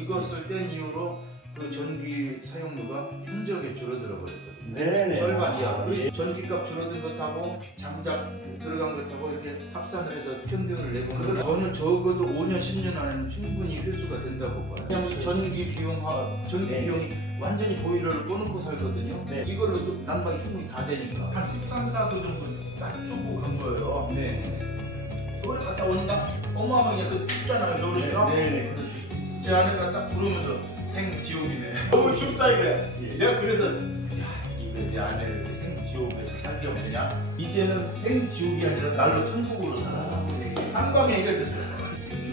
이것을 뗀 이후로 그 전기 사용료가 현저하게 줄어들어 버렸거든요. 네네. 절반 이하. 그리고 전기값 줄어든 것하고 장작 들어간 것하고 이렇게 합산을 해서 평균을 내보면 저는 적어도 5년, 10년 안에는 충분히 회수가 된다고 봐요. 왜냐하면 전기 비용이 완전히 보일러를 꺼놓고 살거든요. 네. 이걸로 또 난방이 충분히 다 되니까. 한 13, 4도 정도 낮추고 간 거예요. 네. 서울에 갔다 오니까 어마어마하게 또 춥잖아요. 겨울이니까. 네네. 그러실 수 있어요. 제 아내가 딱 들어오면서 생지옥이네. 너무 춥다 이게. 예. 내가 그래서 야 이거 내 아내를 이렇게 생지옥에서 살게 하면 되냐? 이제는 생지옥이 아니라 날로 천국으로 살아. 한밤에 해결됐어요.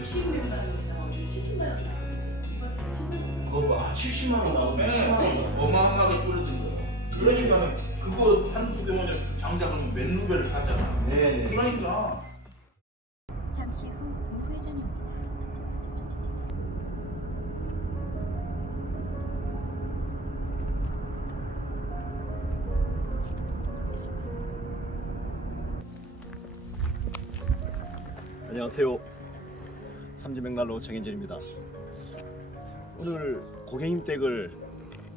60년 나옵니다. 70만 원 나오는데 이번 달 10만 원. 그거 봐. 70만 원 나오면 네. 10만 원 나오면. 어마어마하게 줄어든 거예요. 그러니까는 그거 한두 개만 장작을 몇 루베를 사잖아. 네네. 그러니까 잠시 후 우회전입니다. 안녕하세요. 삼지맥날로 정현진입니다. 오늘 고객님 댁을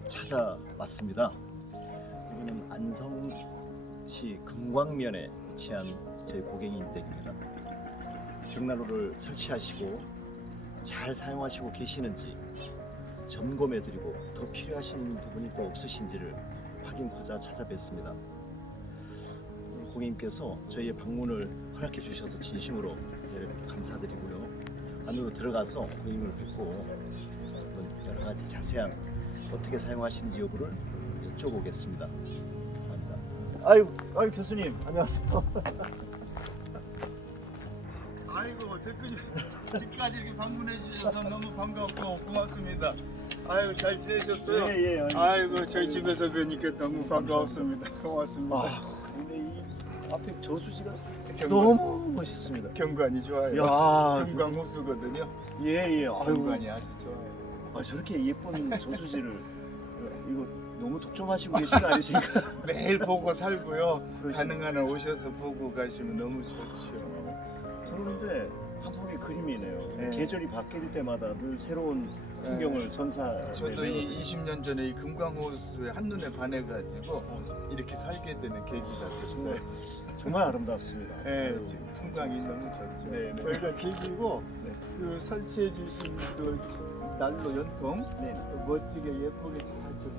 찾아왔습니다. 여기는 안성시 금광면에 위치한 저희 고객님 댁입니다. 벽난로를 설치하시고 잘 사용하시고 계시는지 점검해드리고 더 필요하신 부분이 또 없으신지를 확인하고자 찾아뵙습니다. 오늘 고객님께서 저희의 방문을 허락해 주셔서 진심으로 감사드리고요. 안으로 들어가서 고객님을 뵙고 여러 가지 자세한 어떻게 사용하시는지 여부를 여쭤보겠습니다. 감사합니다. 아유 교수님 안녕하세요. 아이고 대표님 집까지 이렇게 방문해 주셔서 너무 반갑고 고맙습니다. 아유 잘 지내셨어요? 예, 예. 아이고 저희 집에서 뵈니까 너무 반가웠습니다. 고맙습니다. 아, 근데 이 앞에 저수지가 경관, 너무 멋있습니다. 경관이 좋아요. 야, 경관 호수거든요. 예. 아유, 경관이 아주 좋아요. 저렇게 예쁜 저수지를 이거 너무 독점하시고 계신 거 아니신가? 매일 보고 살고요. 그러시죠. 가능한 한 오셔서 보고 가시면 너무 좋죠. 그런데 한 폭의 그림이네요. 네. 계절이 바뀔 때마다 늘 새로운 풍경을 선사. 저도 이 20년 전에 이 금강호수에 한눈에 반해가지고 이렇게 살게 되는 계기가 됐어요. 정말 아름답습니다. 네, 지금 풍광이 너무 좋죠. 네, 네. 저희가 계시고 네. 그 설치해 주신 그 난로 연통 네. 멋지게 예쁘게 잘 저기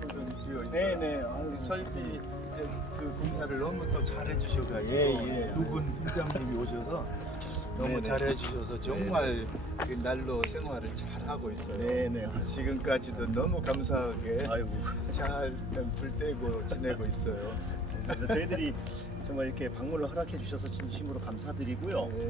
조성이 되어 있어요. 네네. 아유, 설비 이제 그 공사를 너무 또 잘해 주셔가지고 예. 두 분 팀장님이 오셔서 너무 네네. 잘해 주셔서 정말 그 난로 생활을 잘 하고 있어요. 네네. 지금까지도 너무 감사하게 아이고. 잘 불 떼고 지내고 있어요. 감사합니다. 저희들이 정말 이렇게 방문을 허락해 주셔서 진심으로 감사드리고요. 네.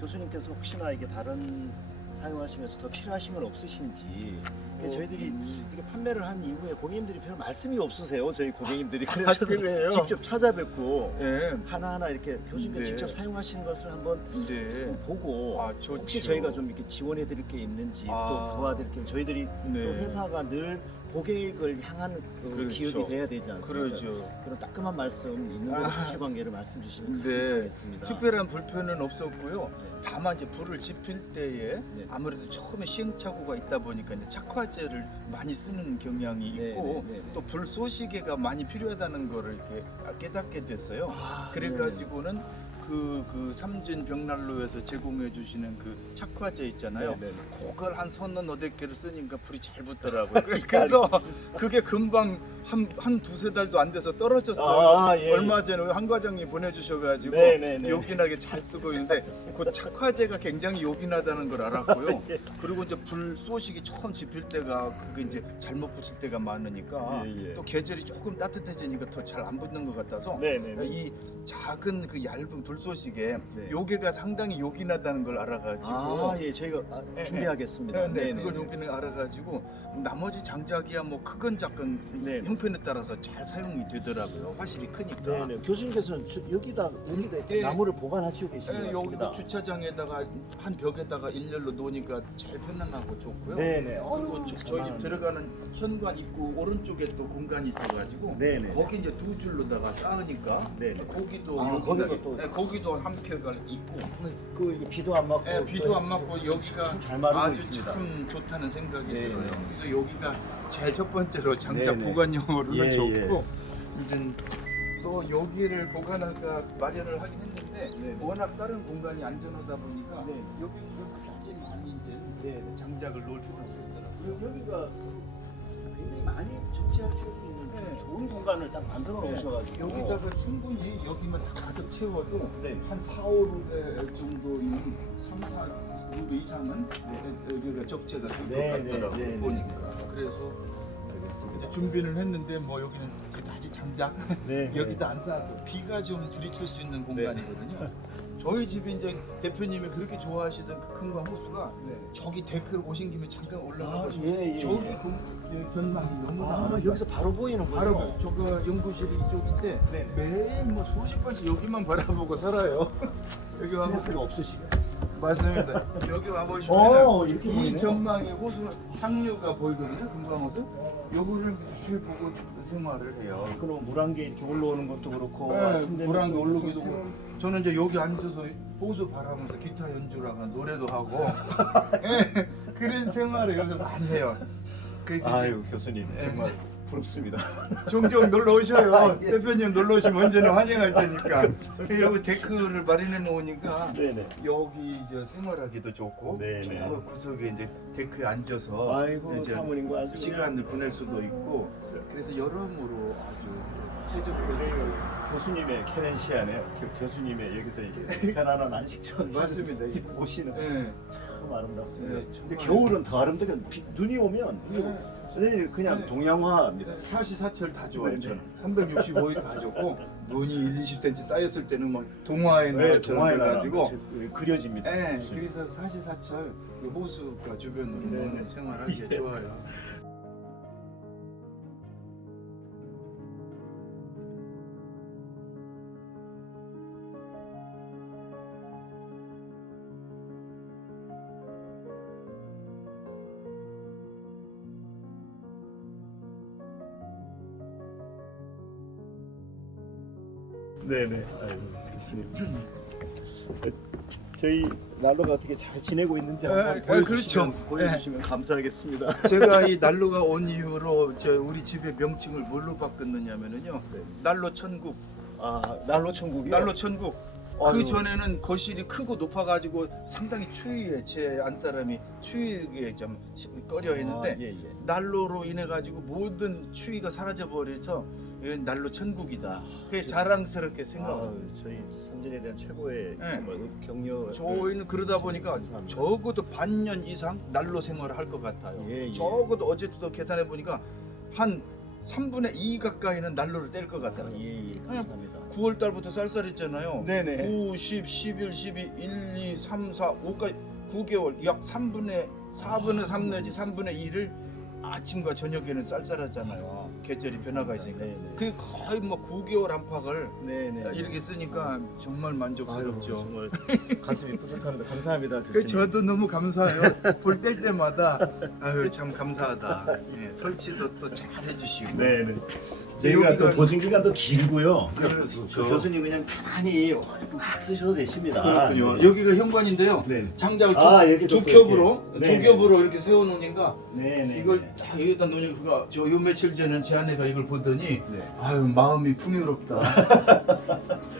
교수님께서 혹시나 이게 다른 사용하시면서 더 필요하신 건 없으신지 저희들이 이게 판매를 한 이후에 고객님들이 별 말씀이 없으세요. 저희 고객님들이 그래서 그래요? 직접 찾아뵙고 네. 하나하나 이렇게 교수님께 네. 직접 사용하시는 것을 한번 네. 보고 아, 좋죠. 혹시 저희가 좀 이렇게 지원해 드릴 게 있는지 아. 또 도와드릴 게 저희들이 네. 또 회사가 늘 고객을 향한 그 그렇죠. 기업이 돼야 되지 않습니까? 그러죠. 그런 따끔한 말씀 있는 대로 아. 사실관계를 말씀 주시면 네. 감사하겠습니다. 특별한 불편은 없었고요. 다만 이제 불을 지필 때에 네. 아무래도 처음에 시행착오가 있다 보니까 이제 착화제를 많이 쓰는 경향이 있고 네. 또 불 쏘시개가 많이 필요하다는 거를 이렇게 깨닫게 됐어요. 아, 그래가지고는 그 삼진 벽난로에서 제공해 주시는 그 착화제 있잖아요. 네. 그걸 한 서너 개를 쓰니까 불이 잘 붙더라고요. 그래서 그게 금방 한 두세 달도 안 돼서 떨어졌어요. 아, 예. 얼마 전에 한 과장님 보내주셔가지고 네네네. 요긴하게 잘 쓰고 있는데 그 착화제가 굉장히 요긴하다는 걸 알았고요. 예. 그리고 이제 불 쏘시기 처음 지필 때가 그게 이제 잘못 붙일 때가 많으니까 예. 또 계절이 조금 따뜻해지니까 더 잘 안 붙는 것 같아서 네네네. 이 작은 그 얇은 불쏘시개 네. 요게가 상당히 요긴하다는 걸 알아가지고 아, 예, 저희가 네, 준비하겠습니다. 네, 그걸 요긴을 알아가지고 나머지 장작이야 뭐 크건 작건 네. 형편에 따라서 잘 사용이 되더라고요. 화실이 크니까. 네네. 교수님께서는 여기다 네. 나무를 보관하시고 계신 것 네, 같습니다. 여기도 주차장에다가 한 벽에다가 일렬로 놓으니까 잘 편안하고 좋고요. 네네. 그리고 저희 집 들어가는 현관 입구 오른쪽에 또 공간이 있어가지고 네네. 거기 이제 두 줄로다가 쌓으니까 네네. 거기도 아, 요긴하게 거기도 또 네, 거기도 여기도 한 켜가 있고 그 이게 비도 안 맞고 예, 비도 안 맞고 여기가 참 잘 마르고 아주 있습니다. 참 좋다는 생각이 네, 들어요. 네. 그래서 여기가 제일 첫 번째로 장작 네, 네. 보관용으로는 예, 좋고 이제 또 여기를 보관할까 마련을 하긴 했는데 네. 워낙 다른 공간이 안전하다 보니까 네. 여기 그렇게까지 많이 이제 네. 장작을 놓을 필요가 없더라고요. 그리고 여기가 굉장히 많이 적재할 수 있는 네. 좋은 공간을 딱 만들어 놓으셔가지고 여기다가 충분히 여기만 다 가득 채워도 네. 한 4, 5루베 정도는 3, 4루베 이상은 여기가 적재가 될 것 네, 같더라고요. 네, 네, 보니까. 네. 그래서 알겠습니다. 준비를 했는데 뭐 여기는 그다지 장작 네. 여기다 안 쌓고 비가 좀 들이칠 수 있는 공간이거든요. 저희 집이 이제 대표님이 그렇게 좋아하시던 그 금강 호수가 네. 저기 데크를 오신 김에 잠깐 올라가 아, 보시면 예, 예, 저기 예. 전망이 너무나 아, 아름다워요. 여기서 바로 보이는군요. 바로 저거 연구실이 이쪽인데 네. 매일 뭐 수십 번씩 여기만 바라보고 살아요. 여기 와보세요. 스트레스가 없으시겠어요? 맞습니다. 여기 와보시면 이렇게 이 보이네요. 전망이 호수 상류가 보이거든요. 금강호수. 요거를 매일 보고 생활을 해요. 그럼 물안개 이렇게 올라오는 것도 그렇고 네, 아침 되면 물안개 또 올라오기도 새로운- 하고. 저는 이제 여기 앉아서 호수 바라보면서 기타 연주를 하고 노래도 하고 예, 그런 생활을 여기서 많이 해요. 그래서 이제 아유 교수님 예. 정말 부럽습니다. 종종 놀러 오셔요. 아, 예. 대표님 놀러 오시면 언제나 환영할 테니까. 여기 데크를 마련해 놓으니까 네네. 여기 이제 생활하기도 좋고 네네. 저 구석에 이제 데크에 앉아서 아이고 이제 사모님과 아주 시간을 보낼 수도 있고 그래서 여러모로 아주 쾌적하고 교수님의 케렌시아네요. 교수님의 여기서 이렇게 편안한 안식처 맞습니다. 오시는 예. 참 아름답습니다. 네, 근데 정말. 겨울은 더 아름다게 눈이 오면 네. 선생님 그냥 네. 동양화입니다. 사시사철 다 좋아요. 네, 저는 365일 다 좋고 눈이 1, 20cm 쌓였을 때는 뭐 동화의 네, 나라처럼 동화의 나라 돼가지고 그려집니다. 네, 교수님. 그래서 사시사철 그 호수가 주변으로 네, 네. 생활하기 예. 좋아요. 네네. 아이고 교수님. 저희 난로가 어떻게 잘 지내고 있는지 한번 네, 보여주시면, 그렇죠. 보여주시면 감사하겠습니다. 제가 이 난로가 온 이후로 우리 집의 명칭을 뭘로 바꿨느냐면요. 네. 난로 천국. 아 난로 천국이요? 난로 천국. 아유. 그 전에는 거실이 크고 높아가지고 상당히 추위에 제 안사람이 추위에 좀 꺼려 했는데 아, 예, 예. 난로로 인해 가지고 모든 추위가 사라져 버려서 이건 난로 천국이다. 그게 그- 자랑스럽게 생각합니다. 아, 저희 삼전에 대한 최고의 네. 정말 격려. 저희는 그러다 보니까 감사합니다. 적어도 반년 이상 난로 생활을 할 것 같아요. 예, 예. 적어도 어제도 계산해 보니까 한 3분의 2 가까이는 난로를 뗄 것 아, 같아요. 예, 예, 감사합니다. 9월 달부터 쌀쌀했잖아요. 네네. 9, 10, 11, 12, 1, 2, 3, 4, 5까지 9개월 약 3분의 4분의 3 내지 3분의 2를 아침과 저녁에는 쌀쌀하잖아요. 계절이 변화가 있으니까. 네네. 그 거의 뭐 9개월 안팎을 네네. 이렇게 쓰니까 정말 아유, 만족스럽죠. 정말 가슴이 뿌듯합니다. 감사합니다. 그 교수님. 저도 너무 감사해요. 불 뗄 때마다 아유 참 감사하다. 예, 설치도 또 잘 해주시고. 네네. 네, 저희가 또 여기가- 보증 기간도 길고요. 그렇죠. 교수님 그냥 편안히 막 쓰셔도 되십니다. 그렇군요. 네. 여기가 현관인데요. 네. 장작을 여기도 두 또 겹으로 이렇게. 두 겹으로 이렇게 세워놓으니까 네네. 이걸 딱 여기다 놓으니까 저 요 며칠 전에 제 아내가 이걸 보더니 네. 아유 마음이 풍요롭다.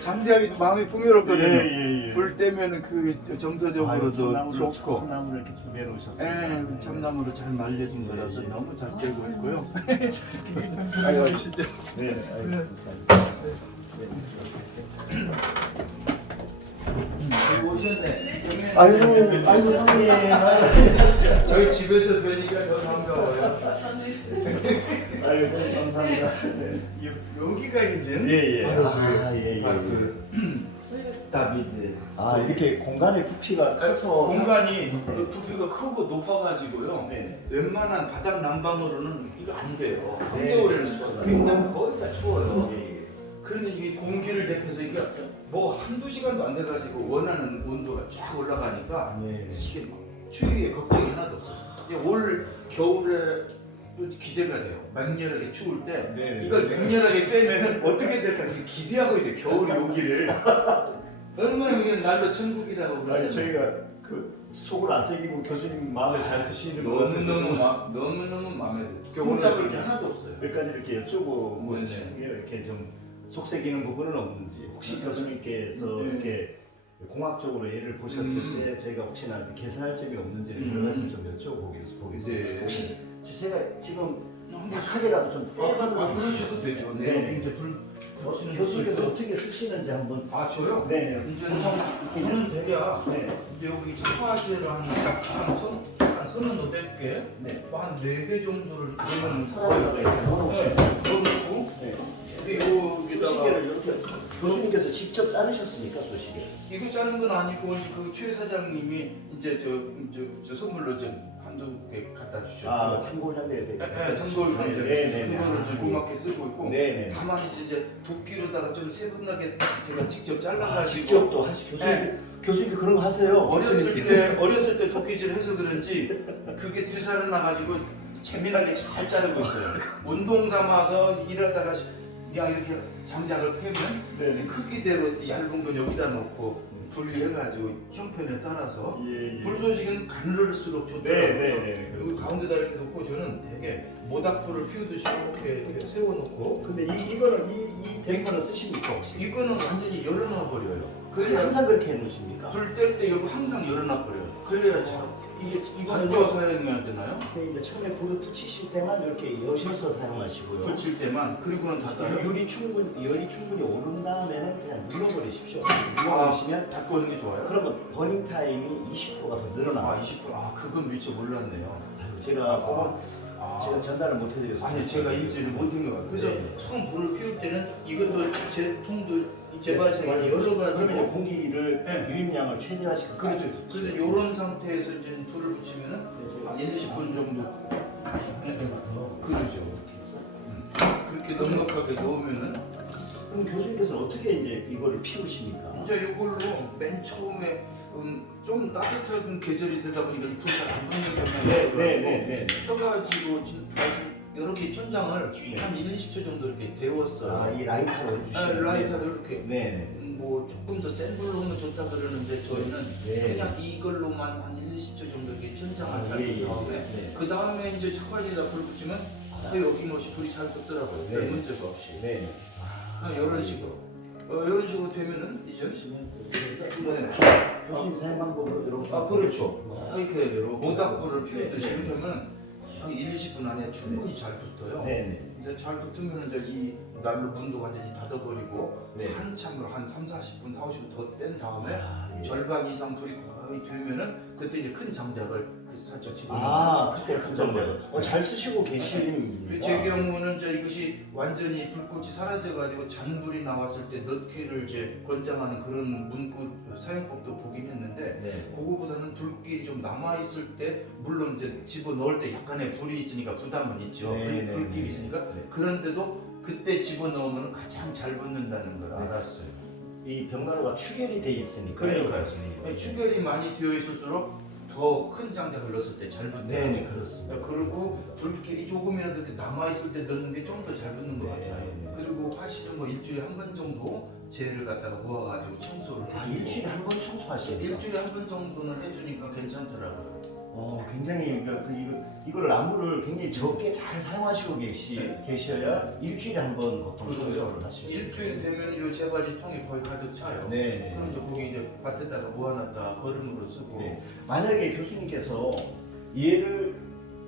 잠대하기도 마음이 풍요롭거든요. 예. 불 때면은 그 정서적으로도 좋고. 참나무를 이렇게 준비해 놓으셨습니다. 예, 참나무로 잘 말려진 거라서 예. 너무 잘 되고 있고요. 참 아유, 부러우시죠? 네. 아유, 네. 감사합니다. 오셨네. 아이고 상님. 저희 집에서 뵈니까 더 반가워요. 아유 선생님 감사합니다. 네. 여기가 이제 예. 그 저희가 다비드. 이렇게 공간의 부피가 커서 공간이 부피가 크고 높아가지고요. 네. 웬만한 바닥 난방으로는 이거 안 돼요. 네. 한겨울에는 굉장히 거의 다 추워요. 예. 그런데 이게 공기를 대표서 이게 뭐 한두 시간도 안 돼가지고 원하는 온도가 쫙 올라가니까 예. 이게 추위에 걱정이 하나도 없어요. 이제 올 겨울에 또 기대가 돼요. 맹렬하게 추울 때 네. 이걸 맹렬하게 빼면 어떻게 될까 이렇게 기대하고 있어요. 겨울이 오기를. 얼마나 이게 날로 천국이라고 아니 그러잖아요. 저희가 그 속을 안 새기고 교수님 마음에 잘 드시는 것 같아서 너무너무 마음에 들어요. 오늘 흠잡을 게 하나도 없어요. 몇 가지 이렇게 여쭤보고 네네. 싶은 게 이렇게 좀 속색이는 부분은 없는지 혹시 교수님께서 네. 이렇게 공학적으로 예를 보셨을 때 저희가 혹시나 이렇게 개선할 점이 없는지를 여러 가지 좀 여쭤보겠습니다. 네. 혹시 제가 지금 약하게라도 좀 그러셔도 되죠. 네. 네. 이제 불 교수님께서 어떻게 쓰시는지 한번. 아 저요? 네네. 이제 저는 대략 네. 이제 여기 차파제를 한 서너 개, 네. 한 4개 정도를 그러면 사람에다가 이렇게 넣어놓으시면 넣어놓고 네. 여기다가 소시계를 이렇게 교수님께서 직접 자르셨습니까 소시계? 이거 짜는 건 아니고 그 최 사장님이 이제 저 선물로 좀 한두 개 갖다 주셨고. 아 참고장대에서. 네, 참고를 이제 네네. 그거를 이제 고맙게 쓰고 있고. 네네. 다만 이제 도끼로다가 좀 세분하게 제가 직접 잘라가지고. 직접 또 하시 교수님 교수님 그런 거 하세요. 어렸을 때 도끼질 해서 그런지 그게 되살아 나가지고 재미나게 잘 자르고 있어요. 운동 삼아서 일하다가 그냥 이렇게 장작을 패면 네. 크기대로 얇은 건 여기다 놓고 분리해가지고 형편에 따라서 예, 예. 불소식은 가늘을수록 좋더라고요. 네네네. 그리고 가운데다 이렇게 놓고 저는 되게 모닥불을 피우듯이 이렇게 세워놓고 근데 이거는 이 대포는 쓰십니까 혹시? 이거는 완전히 열어놔 버려요. 그래 항상 그렇게 해놓으십니까? 불 뗄 때 여기 항상 열어놔 버려요. 그래야 잘 이게 이거는 또 사용해야 되나요? 근데 이제 처음에 불을 붙이실 때만 이렇게 여셔서 사용하시고요. 붙일 때만 그리고는 닫아요. 열이 충분히 오른 다음에는 그냥 눌러버리십시오. 아. 눌러버리시면 닫고 게 좋아요. 그러면 버닝 타임이 20%가 더 늘어나요. 20분. 그건 미처 몰랐네요. 제가 제가 전달을 못 해드려서 아니 제가 인지를 못한 것 같아요. 그래서 네. 처음 불을 피울 때는 이것도 제 통도 제발 제가 그러면 이제 열어가지고 공기를 네. 유입량을 최대화시켜서 그렇죠. 그래서 이런 상태에서 이제 불을 붙이면은 한 1, 20분 정도 그러죠. 그렇게 넉넉하게 넣으면은 그럼 교수님께서는 어떻게 이제 이거를 피우십니까? 이제 이걸로 맨 처음에 좀 따뜻한 계절이 되다 보니까 불 잘 안 붙는 경향이 있어가지고 네. 펴가지고 이렇게 천장을 한 1, 20초 정도 이렇게 데웠어요. 이 라이터로 해주시는 라이터로 이렇게 네. 뭐 조금 더 센 불로 하면 좋다 그러는데 저희는 네. 그냥 이걸로만 한 1, 20초 정도 이렇게 천장을 잘 예, 예. 다음에 네. 그 다음에 이제 차파지에다 불 붙이면 어김없이 불이 잘 붙더라고요. 별 네. 문제가 없이. 네. 이런 식으로. 이런 식으로 되면은 이제 네. 교수님 사용 방법으로 이렇게. 그렇죠. 거의 그대로 모닥불을 피우듯이 이렇게 하면 거의 1, 20분 안에 충분히 잘 붙어요. 네네. 이제 잘 붙으면 이제 이 난로 문도 완전히 닫아버리고 네. 한참으로 한 3, 40분, 4, 50분 더 뗀 다음에 예. 절반 이상 불이 거의 되면은 그때 이제 큰 장작을 살짝 집어넣는 그때 큰 정도요. 잘 쓰시고 계시는. 제 경우는 이제 이것이 완전히 불꽃이 사라져가지고 잔불이 나왔을 때 넣기를 이제 권장하는 그런 문구 사용법도 보긴 했는데 네. 그거보다는 불길이 좀 남아있을 때 물론 이제 집어넣을 때 약간의 불이 있으니까 부담은 있죠. 네, 불길이 있으니까 네. 그런데도 그때 집어넣으면 가장 잘 붙는다는 걸 알았어요. 이 벽난로가 추결이 돼 있으니까. 그러니까요. 네. 추결이 많이 되어 있을수록 더 큰 장작을 넣었을 때 잘 붙는. 네네 그렇습니다. 그리고 불길이 조금이라도 이렇게 남아있을 때 넣는 게 좀 더 잘 붙는 것 네, 같아요. 네. 그리고 화실은 뭐 일주일에 한 번 정도 재를 갖다가 모아가지고 청소를 해주고 일주일에 한 번 청소하시네요. 일주일에 한 번 정도는 해주니까 괜찮더라고요. 굉장히 이걸 나무를 굉장히 적게 잘 사용하시고 계셔야 일주일에 한 번 보통 청소를 하실 수 있어요. 일주일 되면 이 제바지 통이 거의 가득 차요. 네. 그럼 이제 거기 이제 밭에다가 모아놨다 거름으로 쓰고. 네. 만약에 교수님께서 얘를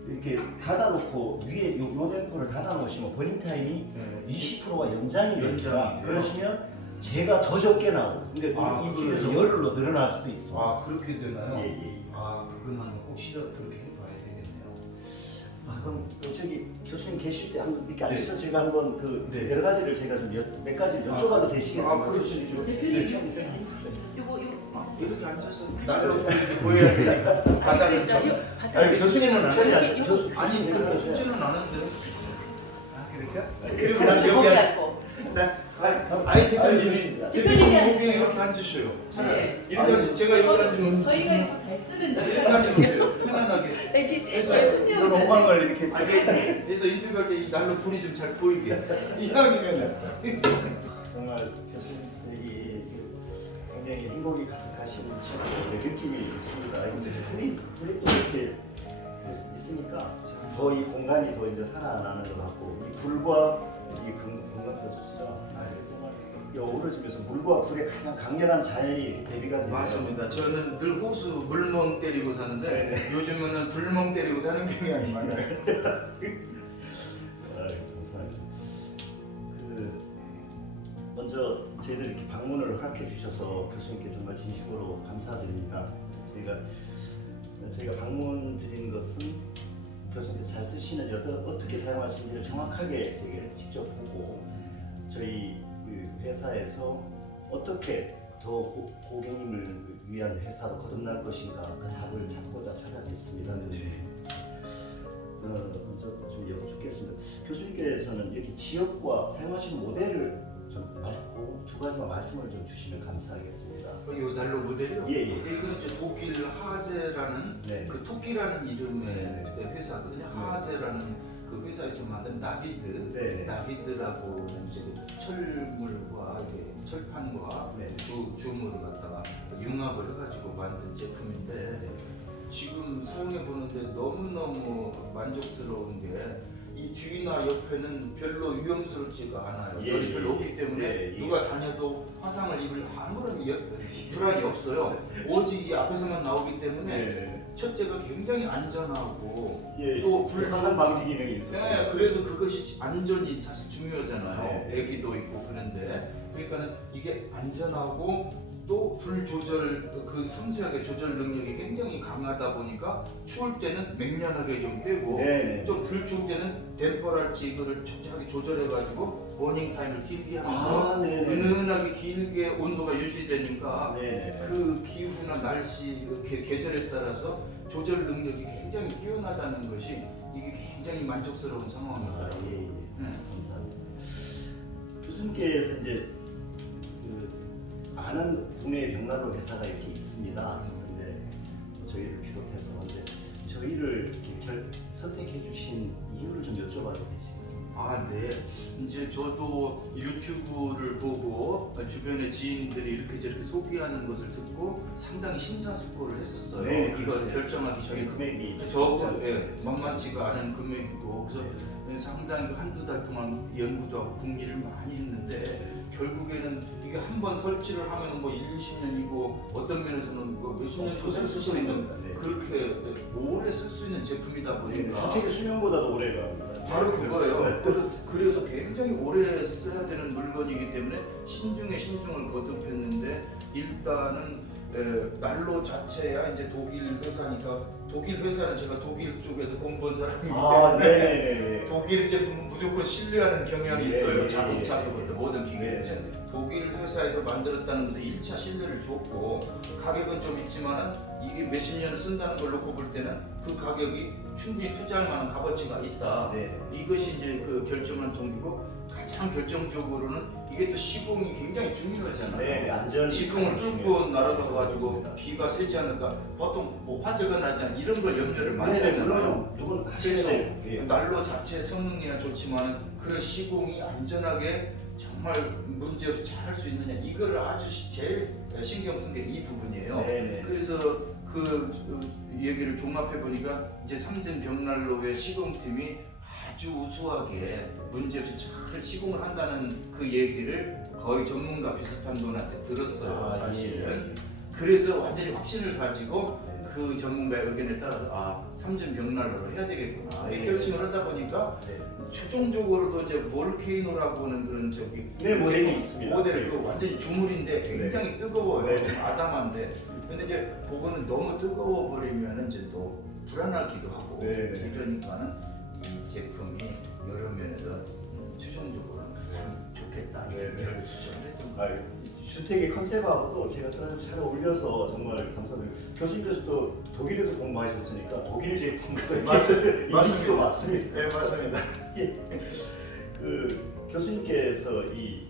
이렇게 닫아놓고 위에 요 댐프를 닫아놓으시면 버닝 타임이 네. 20%가 연장이 됩니다. 연장이 돼요. 그러시면 제가 더 적게 나오고 근데 일주일에서 그래요? 열흘로 늘어날 수도 있습니다. 그렇게 되나요? 예. 그건 한번 꼭 그렇게 해봐야 되겠네요. 그럼 저기 교수님 계실 때 한번 이렇게 네. 앉아서 제가 한번 네. 여러 가지를 제가 좀 몇 가지 여쭤봐도 되시겠습니까? 그렇죠. 대표님 네. 요거 이렇게 앉아서 나를 보여야 되니까 바닥을 좀. 아니, 교수님은 안 편히 교수 아니 교수님 그렇게 괜찮으세요? 숙제는 안 하는데. 그렇게? 그리고 난 난 여기 여기 앉고. 아니 대표님이 대표님이 여기 이렇게 앉으셔요. 차라리 네. 이렇게 제가 여기 앉으면 저희가 이거 잘 쓰는데 이렇게 앉으면 돼요. 편안하게. 이렇게 그래서 잘 이런 쓴다고 엉망을 이렇게 그래서 인터뷰할 때 이 난로 불이 좀 잘 보이게 이왕이면은 정말 교수님들이 굉장히 행복이 가득하신 친구의 느낌이 있습니다. 이제 둘이 또 이렇게 있으니까 더 이 공간이 더 이제 살아나는 것 같고 이 불과 이 금강교수가 정말 이 어우러지면서 물과 불의 가장 강렬한 자연이 이렇게 대비가 되는 맞습니다. 저는 늘 호수 물멍 때리고 사는데 네. 요즘에는 불멍 때리고 사는 경향이 많아요. 감사합니다. 먼저 저희들 이렇게 방문을 허락해 주셔서 교수님께 정말 진심으로 감사드립니다. 저희가 방문 드린 것은 교수님께서 잘 쓰시는 어떻게 사용하시는지를 정확하게 저희가 직접 보고 저희 그 회사에서 어떻게 더 고객님을 위한 회사로 거듭날 것인가 그 답을 찾고자 찾아뵙습니다. 먼저 좀 여쭙겠습니다. 교수님께서는 여기 지역과 사용하시는 모델을 좀 두 가지만 말씀을 좀 주시면 감사하겠습니다. 이 난로 모델이요? 예. 이건 이제 독일 하제라는 네. 그 토끼라는 이름의 회사거든요. 하제라는 그 회사에서 만든 나비드, 네. 나비드라고 이제 철물과 철판과 네. 주물을 갖다가 융합을 해가지고 만든 제품인데 지금 사용해 보는데 너무 만족스러운 게. 이 뒤나 옆에는 별로 위험스럽지가 않아요. 예, 열이 별로 예, 없기 때문에 예. 누가 다녀도 화상을 입을 아무런 불안이 없어요. 오직 이 앞에서만 나오기 때문에 첫째가 굉장히 안전하고 또 불 화상 방지 기능이 있어요. 네, 그래서 그것이 안전이 사실 중요하잖아요. 네. 애기도 있고 그런데 그러니까는 이게 안전하고 또 불 조절 그 섬세하게 조절 능력이 굉장히 강하다 보니까 추울 때는 맹렬하게 좀 떼고 네. 좀 덜 추울 때는 댐퍼랄지 이거를 적절하게 조절해가지고 버닝 타임을 길게 하면서 은은하게 길게 온도가 유지되니까 그 기후나 날씨 이렇게 계절에 따라서 조절 능력이 굉장히 뛰어나다는 것이 이게 굉장히 만족스러운 상황입니다. 감사합니다. 교수님께서 이제 많은 국내 벽난로 회사가 이렇게 있습니다. 근데 저희를 비롯해서 근데 저희를 이렇게 선택해 주신 이유를 좀 여쭤봐도 되시겠습니까? 아, 네. 이제 저도 유튜브를 보고 주변의 지인들이 이렇게 저렇게 소개하는 것을 듣고 상당히 심사숙고를 했었어요. 네, 이걸 그렇죠. 결정하기 저희 전에 금액이 저거 만만치가 않은 금액이고 그래서 상당히 한두 달 동안 연구도 하고 궁리를 많이 했는데 결국에는 이게 한 번 설치를 하면 뭐 1, 20년이고 어떤 면에서는 뭐 몇십 년도 쓸 수 있는 그렇게 오래 쓸 수 있는 제품이다 보니까 주택의 수명보다도 오래 갑니다. 바로 그거예요. 그래서 굉장히 오래 써야 되는 물건이기 때문에 신중에 신중을 거듭했는데 일단은 난로 자체야 이제 독일 회사니까 독일 회사는 제가 독일 쪽에서 공부한 사람이기 때문에 독일 제품은 무조건 신뢰하는 경향이 있어요. 자동차서부터 모든 기계. 독일 회사에서 만들었다는 것은 1차 신뢰를 줬고 가격은 좀 있지만 이게 몇십 년을 쓴다는 걸 놓고 볼 때는 그 가격이 충분히 투자할 만한 값어치가 있다. 이것이 이제 그 결정한 동기고 가장 결정적으로는 이게 또 시공이 굉장히 중요하잖아요. 안전 시공을 뚫고 날아가가지고 비가 새지 않을까 보통 뭐 화재가 나지 않 이런 걸 염려를 많이 하잖아요. 누군 그래서 하시는 난로 자체 성능이야 좋지만 그 시공이 안전하게 정말 문제없이 잘 할 수 있느냐 이거를 아주 제일 신경 쓴 게 이 부분이에요. 그래서 그 얘기를 종합해 보니까 이제 삼진 벽난로의 시공팀이 아주 우수하게 문제없이 잘 시공을 한다는 그 얘기를 거의 전문가 비슷한 분한테 들었어요. 사실은. 그래서 완전히 확신을 가지고 그 전문가의 의견에 따라서 삼진 벽난로를 해야 되겠구나 이 결심을 하다 보니까 최종적으로도 이제 볼케이노라고 하는 그런 모델이 있습니다. 모델이 완전히 주물인데 굉장히 뜨거워요. 아담한데 근데 이제 그거는 너무 뜨거워 버리면 이제 또 불안하기도 하고 이러니까는 이 제품이 여러 면에서 최종적으로는 가장 좋겠다 이런 결정을 했던 거예요. 주택의 컨셉하고도 제가 잘 어울려서 정말 감사드립니다. 교수님께서 또 독일에서 공부하셨으니까 독일 제품도 이미지도 맞습니다. 네, 맞습니다. 그 교수님께서 이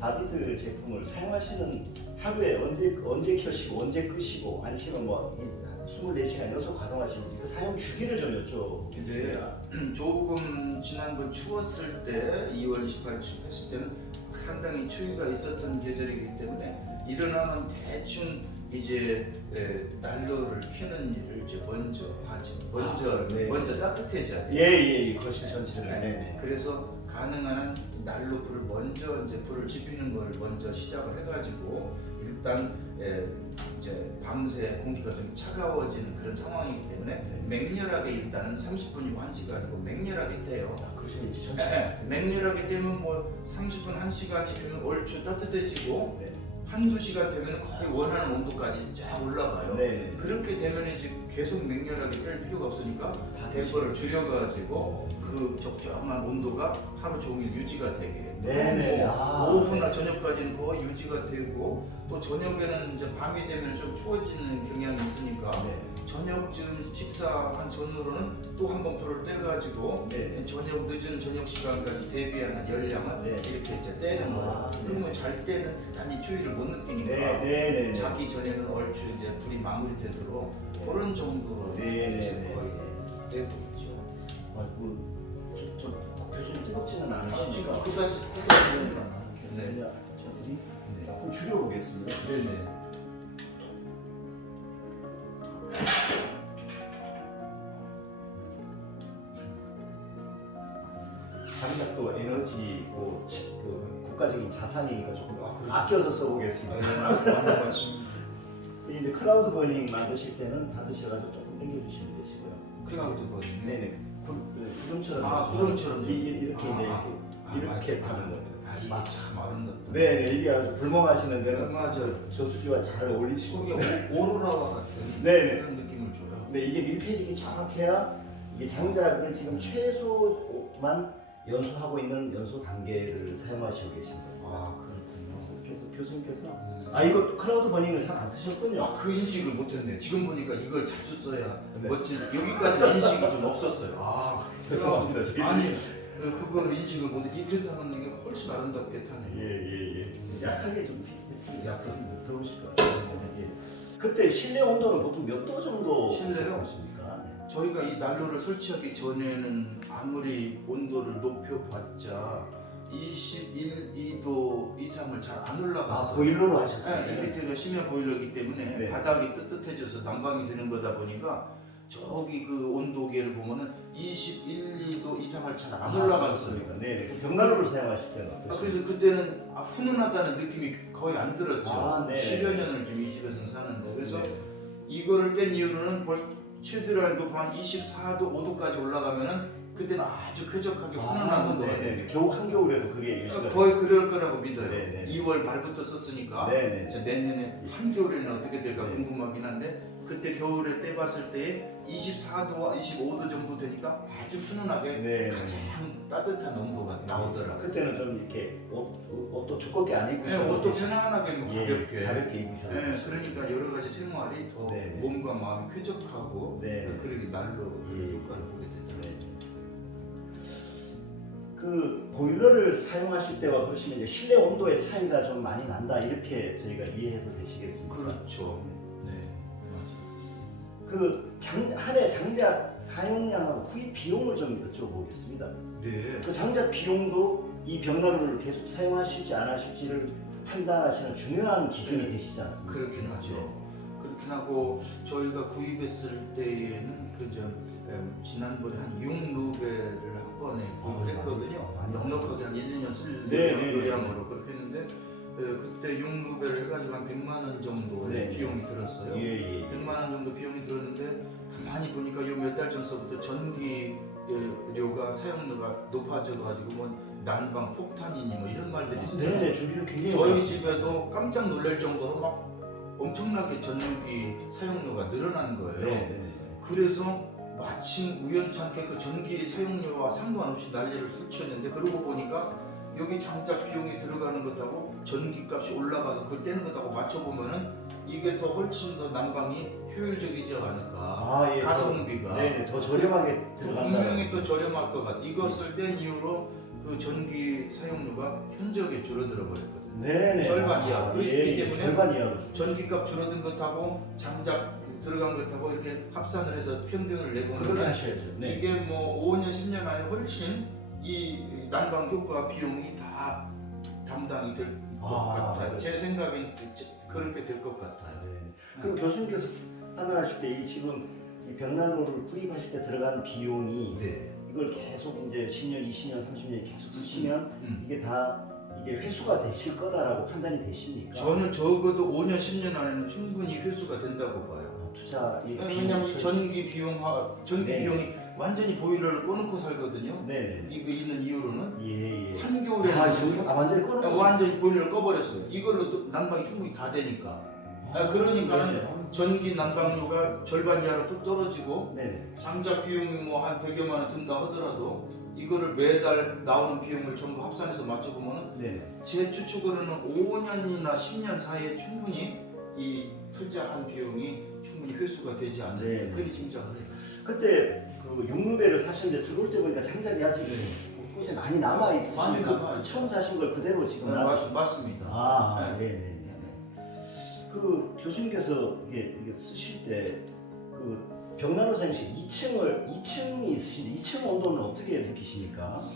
다비드 제품을 사용하시는 하루에 언제 켜시고 언제 끄시고 아니시면 뭐 24시간 연속 가동하시는지 그 사용 주기를 좀 여쭤보겠습니다. 조금 지난번 추웠을 때 2월 28일 추웠을 때는 상당히 추위가 있었던 계절이기 때문에 일어나면 대충 이제 난로를 켜는 일을 이제 먼저 하죠. 먼저 따뜻해져야 돼요. 예예 거실 전체를. 네네. 그래서 가능한 한 난로 불을 먼저 이제 불을 지피는 걸 먼저 시작을 해가지고 일단 이제 밤새 공기가 좀 차가워지는 그런 상황이기 때문에 맹렬하게 일단은 30분이고 1시간이고 맹렬하게 떼요. 그러시면 이제 천천히. 맹렬하게 되면 뭐 30분 1시간이 되면 얼추 따뜻해지고 네. 한두 시간 되면 거의 원하는 온도까지 쫙 올라가요. 네. 그렇게 되면 이제 계속 맹렬하게 뺄 필요가 없으니까 템퍼를 줄여가지고 그 적정한 온도가 하루 종일 유지가 되게. 네네. 뭐 오후나 저녁까지는 거의 유지가 되고 또 저녁에는 이제 밤이 되면 좀 추워지는 경향이 있으니까 네. 저녁쯤 식사한 전후로는 또 한번 불을 떼가지고 네. 저녁 늦은 저녁 시간까지 대비하는 열량을 네. 이렇게 이제 떼는 거예요. 네. 그러면 잘 때는 대단히 추위를 못 느끼니까 네네네. 자기 전에는 얼추 이제 불이 마무리되도록 그런 정도로 네네네. 이제 거의 떼고 있죠. 좀 교수님 뜨겁지는 아, 지금 않으시니까 그다지 뜨거운 건 네. 그냥 저들이 조금 줄여보겠습니다. 네네. 장작도 에너지고 그 국가적인 자산이니까 조금 그렇죠. 아껴서 써보겠습니다. 맞습니다. 이제 클라우드 버닝 만드실 때는 닫으셔가지고 조금 당겨주시면 되시고요. 클라우드 버닝. 네네. 구름처럼. 아, 구름처럼. 이렇게 이제 이렇게 맞아요. 다는 거예요. 아, 이게 참 아름답다. 네네 이게 아주 불멍하시는 데는 맞아요. 저수지와 잘 어울리시고. 속에 오로라와 같은 네네. 그런 느낌을 줘요. 네 이게 밀폐력이 정확해야 이게 장작을 지금 최소만 연소하고 있는 연소 단계를 사용하시고 계신 거예요. 아, 그렇군요. 그래서 교수님께서 이거 클라우드 버닝을 잘 안 쓰셨군요. 그 인식을 못했네. 지금 보니까 이걸 자주 써야 네. 멋진. 여기까지 인식이 좀 없었어요. 아, 죄송합니다. 저희들이. 아니, 그걸 인식을 못해. 이렇게 타는 게 훨씬 아름답게 타네. 예예예. 약하게 좀 했습니다. 약간 들어오실 거예요. 예. 그때 실내 온도는 보통 몇 도 정도 실내요? 보십니까? 네. 저희가 이 난로를 설치하기 전에는 아무리 온도를 높여봤자 21, 2도 이상을 잘 안 올라갔어요. 보일러로 하셨어요. 네, 이 밑에가 심야 보일러이기 때문에 네. 바닥이 뜨뜻해져서 난방이 되는 거다 보니까 저기 그 온도계를 보면은 21, 2도 이상을 잘 안 올라갔어요. 네. 그 벽난로를 사용하실 때는 어떠세요? 그래서 그때는 훈훈하다는 느낌이 거의 안 들었죠. 네. 10여 년을 지금 이 집에서 사는데 그래서 네. 이거를 뗀 이유로는 최대한 높은 한 24도, 5도까지 올라가면은 그때는 아주 쾌적하게 훈훈한 온도가 돼요. 네. 겨우 한겨울에도 그게 유지가 거의 그럴 거라고 믿어요. 네. 2월 말부터 썼으니까 네네. 이제 내년에 한겨울에는 어떻게 될까 네. 궁금하긴 한데 그때 겨울에 떼봤을 때 24도와 25도 정도 되니까 아주 훈훈하게 네. 가장 따뜻한 온도가 나오더라고요. 그때는 좀 이렇게 옷도 두껍게 안 네, 입으셔도 옷도 편안하게 뭐 예, 가볍게. 가볍게 입으셔도 네, 그러니까 여러 가지 생활이 더 네. 몸과 마음이 쾌적하고 네. 그러게 날로 예. 효과를 보게 되더라고요. 네. 그 보일러를 사용하실 때와 그러시면 이제 실내 온도의 차이가 좀 많이 난다 이렇게 저희가 이해해도 되시겠습니까? 그렇죠. 네, 그 한해 장작 사용량하고 구입 비용을 좀 여쭤보겠습니다. 네. 그 장작 비용도 이 벽난로를 계속 사용하실지 안 하실지를 판단하시는 중요한 기준이 되시지 않습니까? 그렇긴 하죠. 그렇긴 하고 저희가 구입했을 때에는 지난번에 한 6루벨을 한 번에 구입을 했거든요. 많이 넉넉하게 한 1, 2년 쓸 네. 요량으로 그렇게 했는데 그때 6루벨을 해가지고 한 100만 원 정도의 네. 비용이 들었어요. 예. 100만 원 정도 비용이 들었는데 가만히 보니까 요 몇 달 전서부터 전기료가 사용료가 높아져가지고 뭐 난방 폭탄이니 뭐 이런 말들이 있어요. 네네 주비를 굉장히 저희 많이 집에도 깜짝 놀랄 정도로 막 엄청나게 전기 사용료가 늘어난 거예요. 네. 그래서 마침 우연찮게 그 전기 사용료와 상관없이 난리를 설쳤는데 그러고 보니까 여기 장작 비용이 들어가는 것하고 전기값이 올라가서 그 떼는 것하고 맞춰보면은 이게 더 훨씬 더 난방이 효율적이지 않을까. 예. 가성비가 네네 더 저렴하게 들어간다. 분명히 더 저렴할 것 같아. 이것을 뗀 이후로 그 전기 사용료가 현저하게 줄어들어 버렸거든요. 네네. 절반 이하. 그렇기 때문에 절반 이하로. 전기값 줄어든 것하고 장작 들어간 것하고 이렇게 합산을 해서 평균을 그렇게 내보면 하셔야죠. 네. 이게 뭐 5년 10년 안에 훨씬 이 난방 효과 비용이 다 담당이 될 것 같아요. 제 생각엔 그렇게 될 것 같아요. 그럼 교수님께서 판단하실 때 이 지금 이 벽난로를 구입하실 때 들어간 비용이 네. 이걸 계속 이제 10년, 20년, 30년 계속 쓰시면 이게 다 이게 회수가 되실 거다라고 판단이 되십니까? 저는 적어도 5년, 10년 안에는 충분히 회수가 된다고 봐요. 투자 이 왜냐하면 전기 네. 비용이 완전히 보일러를 꺼놓고 살거든요. 네. 이거 있는 이유로는 예. 한겨울에 완전히 꺼놓고 완전히 보일러를 꺼버렸어요. 이걸로 또 난방이 충분히 다 되니까. 그러니까 네. 전기 난방료가 절반 이하로 뚝 떨어지고 네. 장작 비용이 뭐 한 100여만 원 든다 하더라도 이거를 매달 나오는 비용을 전부 합산해서 맞춰보면 네. 제 추측으로는 5년이나 10년 사이에 충분히 이 투자한 비용이 충분히 회수가 되지 않을까 네. 그리 짐작을 해요. 그때 그 육루배를 사셨는데 들어올 때 보니까 장작이 아직 곳에 많이 남아 많이 있으시면 남아요. 그 처음 사신 걸 그대로 지금 네, 놔두신 맞습니다. 아, 네. 네. 그 교수님께서 이게 쓰실 때 그 벽난로 사용실 2층이 있으신데 2층 온도는 어떻게 느끼십니까?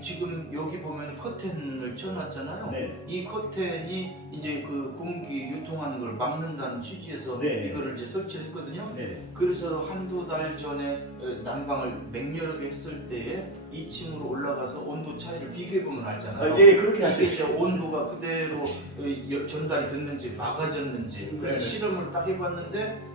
지금 여기 보면 커튼을 쳐놨잖아요. 네. 이 커튼이 이제 그 공기 유통하는 걸 막는다는 취지에서 네. 이거를 이제 설치했거든요. 네. 그래서 한두 달 전에 난방을 맹렬하게 했을 때에 2층으로 올라가서 온도 차이를 비교해보면 알잖아요. 예, 그렇게 이게 하시죠. 이제 온도가 그대로 전달이 됐는지 막아졌는지 그래서 네네. 실험을 딱 해봤는데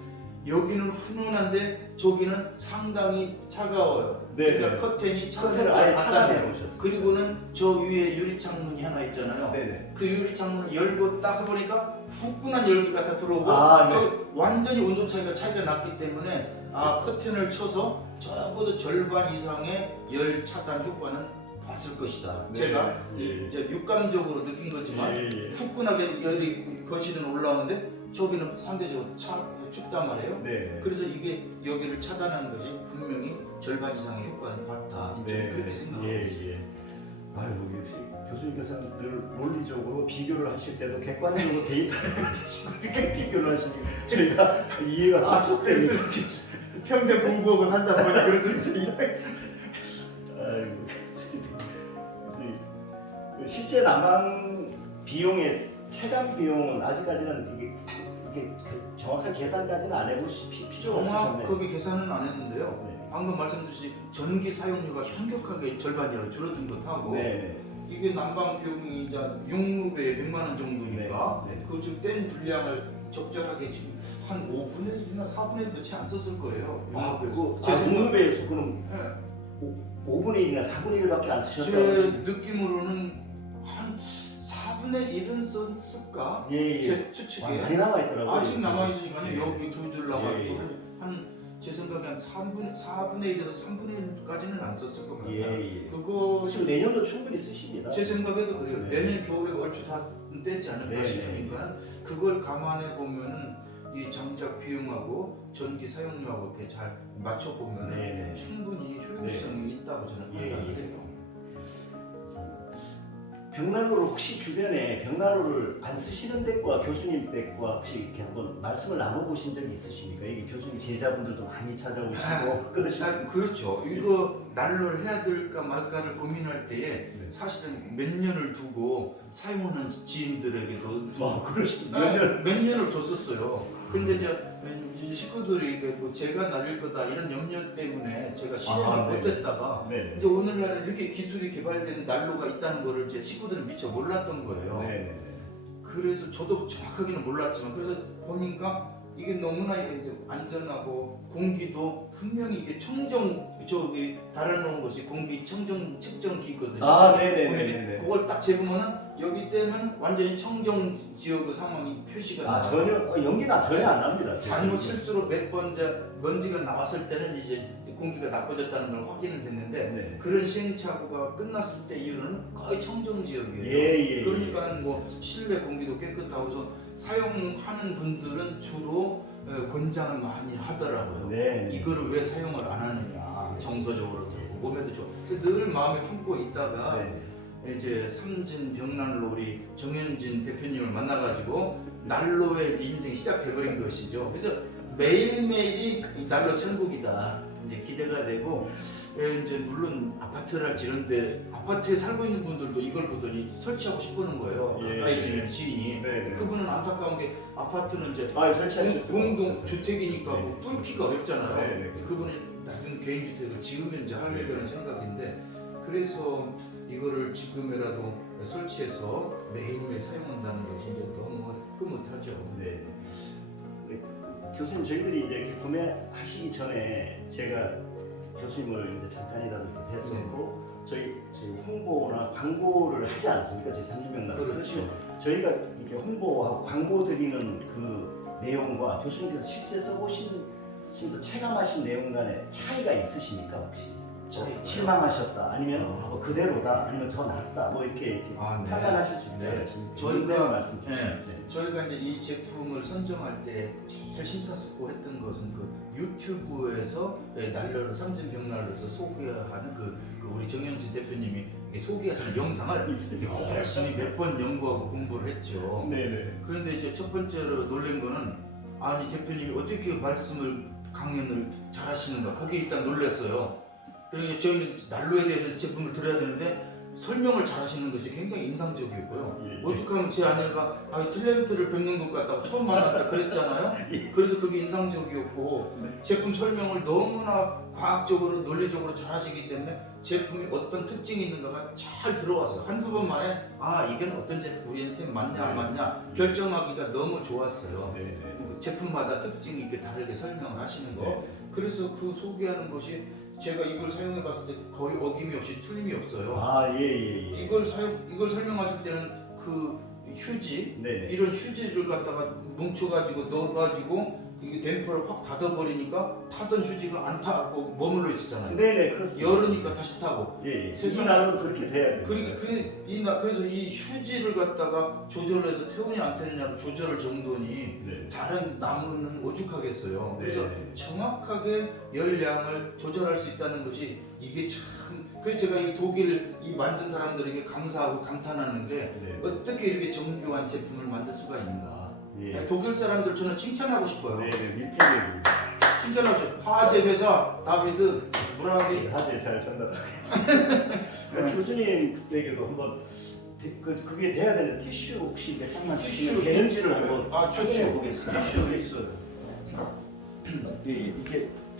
여기는 훈훈한데 저기는 상당히 차가워요. 네네. 그러니까 커튼이 커튼을 아예 차단해 놓으셨어요. 그리고는 저 위에 유리창문이 하나 있잖아요. 네네. 그 유리창문을 열고 딱 해보니까 후끈한 열기가 다 들어오고 아, 네. 저 완전히 온도 차이가 났기 때문에 커튼을 쳐서 적어도 절반 이상의 열 차단 효과는 봤을 것이다. 네. 제가 예. 이제 육감적으로 느낀 거지만 예. 후끈하게 열이 거실은 올라오는데 저기는 상대적으로 춥단 말이에요. 네. 그래서 이게 여기를 차단하는 것이 분명히 절반 이상의 효과를 봤다. 이제 네. 그렇게 생각하고 있어요. 예. 아유, 역시 교수님께서는 늘 논리적으로 비교를 하실 때도 객관적으로 데이터를 가지시고 이렇게 비교를 하시니까 저희가 이해가 쏙쏙 되는 평생 공부하고 산다 보니 그렇습니다. 아이고, 그 실제 난방 비용의 체감 비용은 아직까지는 이게 정확한 계산까지는 안 해보실 필요가 없으셨네요. 정확하게 계산은 안 했는데요. 네. 방금 말씀드렸듯이 전기 사용료가 현격하게 절반 이하로 줄어든 것하고 네. 이게 난방 비용이 이제 6루베에 100만 원 정도니까 네. 그 지금 뗀 분량을 적절하게 지금 한 5분의 1이나 4분의 1도 채 안 썼을 거예요. 아, 육루베에서. 그거 공급에서 그럼 네. 5분의 1이나 4분의 1밖에 안 제 쓰셨다고? 느낌으로는 한 4분의 1은 썼을까? 예. 제 추측에 많이 남아 있더라고요. 아직 남아있으니까요. 예. 여기 두 줄 남아있죠. 예. 제 생각에 한 4분의 1에서 3분의 1까지는 안 썼을 것 같아요. 예. 그거 지금 내년도 충분히 쓰십니다. 제 생각에도 그래요. 네. 내년 겨울에 얼추 다 떼지 않을까 네. 싶으니까 그걸 감안해 보면은 이 장작 비용하고 전기 사용료하고 이렇게 잘 맞춰 보면 네. 충분히 효율성이 있다고 저는 예. 판단을 해요. 벽난로를 혹시 주변에 벽난로를 안 쓰시는 댁과 교수님 댁과 혹시 이렇게 한번 말씀을 나눠보신 적이 있으십니까? 이게 교수님 제자분들도 많이 찾아오시고 그러시나요? 그렇죠. 이거 난로를 해야 될까 말까를 고민할 때에 네. 사실은 몇 년을 두고 사용하는 지인들에게도 그러시군요. 몇 년을 뒀었어요. 근데 이제 식구들이 뭐 제가 날릴 거다 이런 염려 때문에 제가 실행을 네. 못했다가 네. 이제 오늘날은 이렇게 기술이 개발된 난로가 있다는 거를 이제 친구들은 미처 몰랐던 거예요. 네. 그래서 저도 정확하게는 몰랐지만 그래서 보니까 이게 너무나 이게 안전하고 공기도 분명히 이게 저기 달아놓은 것이 공기 청정 측정기거든요. 네네네. 그걸 딱 재보면은 여기 때는 완전히 청정 지역의 상황이 표시가 나와요. 전혀 연기는 전혀 안 납니다. 잘못 실수로 몇 번 먼지가 나왔을 때는 이제 공기가 나빠졌다는 걸 확인은 됐는데 네. 그런 시행착오가 끝났을 때 이후로는 거의 청정 지역이에요. 예. 그러니까 뭐 실내 공기도 깨끗하고 그래서 사용하는 분들은 주로 권장을 많이 하더라고요. 네. 이거를 왜 사용을 안 하느냐 정서적으로 들고 몸에도 좋고 늘 마음에 품고 있다가 네. 이제 삼진 벽난로 우리 정현진 대표님을 만나가지고 난로의 이제 인생이 시작돼버린 것이죠. 그래서 매일매일이 이 난로 천국이다 이제 기대가 되고 이제 물론 아파트랄지 이런데 아파트에 살고 있는 분들도 이걸 보더니 설치하고 싶어하는 거예요. 예. 가까이 지는 지인이. 네. 그분은 안타까운 게 아파트는 이제 설치하실 수가 공동 없어서. 주택이니까 네. 뭐 뚫기가 어렵잖아요. 네, 네, 그분이 나중에 개인주택을 지으면 이제 하려는 생각인데 그래서 이거를 지금이라도 설치해서 매일매일 사용한다는 것이 이제 너무 흐뭇하죠. 네. 네, 교수님 저희들이 이제 이렇게 구매하시기 전에 제가 교수님을 이제 잠깐이라도 이렇게 뵀었고 저희 홍보나 광고를 하지 않습니까? 제 30명 그렇죠. 저희가 이렇게 홍보하고 광고 드리는 그 내용과 교수님께서 실제 써보신 심지어 체감하신 내용 간에 차이가 있으십니까 혹시? 차이가요? 실망하셨다 아니면 그대로다 아니면 더 낫다 뭐 이렇게 아, 네. 판단하실 수 있잖아요. 네. 지금 저희가- 그대로 말씀 주시면 네. 저희가 이제 이 제품을 선정할 때 제일 심사숙고했던 것은 그 유튜브에서 난로를 삼진병난로에서 소개하는 그 우리 정영진 대표님이 이렇게 소개하시는 영상을 열심히 몇 번 연구하고 공부를 했죠. 네네. 그런데 이제 첫 번째로 놀란 거는 아니 대표님이 어떻게 말씀을 강연을 잘하시는가 거기에 일단 놀랐어요. 그러니까 저희는 난로에 대해서 제품을 들어야 되는데 설명을 잘하시는 것이 굉장히 인상적이었고요. 예. 오죽하면 제 아내가 텔레비트를 뵙는 것 같다고 처음 만났다 그랬잖아요. 그래서 그게 인상적이었고 제품 설명을 너무나 과학적으로 논리적으로 잘하시기 때문에 제품이 어떤 특징이 있는가가 잘 들어왔어요. 한두 번 만에 이게 어떤 제품 우리한테 맞냐 안 맞냐 결정하기가 너무 좋았어요. 네네. 그 제품마다 특징이 있게 다르게 설명을 하시는 거. 네. 그래서 그 소개하는 것이 제가 이걸 사용해 봤을 때 거의 어김이 없이 틀림이 없어요. 예예예. 이걸 설명하실 때는 그 휴지 네네. 이런 휴지를 갖다가 뭉쳐가지고 넣어가지고 이게 댐퍼를 확 닫아버리니까 타던 휴지가 안 타고 머물러 있었잖아요. 네네 그렇습니다. 열으니까 다시 타고. 예. 세상- 이 나라도 그렇게 돼야 돼요. 그래서 이 휴지를 갖다가 조절해서 태우냐 안 태우냐 조절할 정도니 네. 다른 나무는 오죽하겠어요. 그래서 네. 정확하게 열량을 조절할 수 있다는 것이 이게 참. 그래서 제가 이 독일 이 만든 사람들에게 감사하고 감탄하는 게 네. 어떻게 이렇게 정교한 제품을 만들 수가 있는가. 예. 독일 사람들 저는 칭찬하고 싶어요. 네네 밀폐력입니다. 칭찬하고 싶어요. 화재 회사 다비드 브라비. 하재 잘 전달하겠습니다. 교수님에게도 한번 그게 돼야 되는데 티슈 혹시 몇 장만 주시면 개는지를 한번 좋죠. 보겠습니다. 티슈 있어요.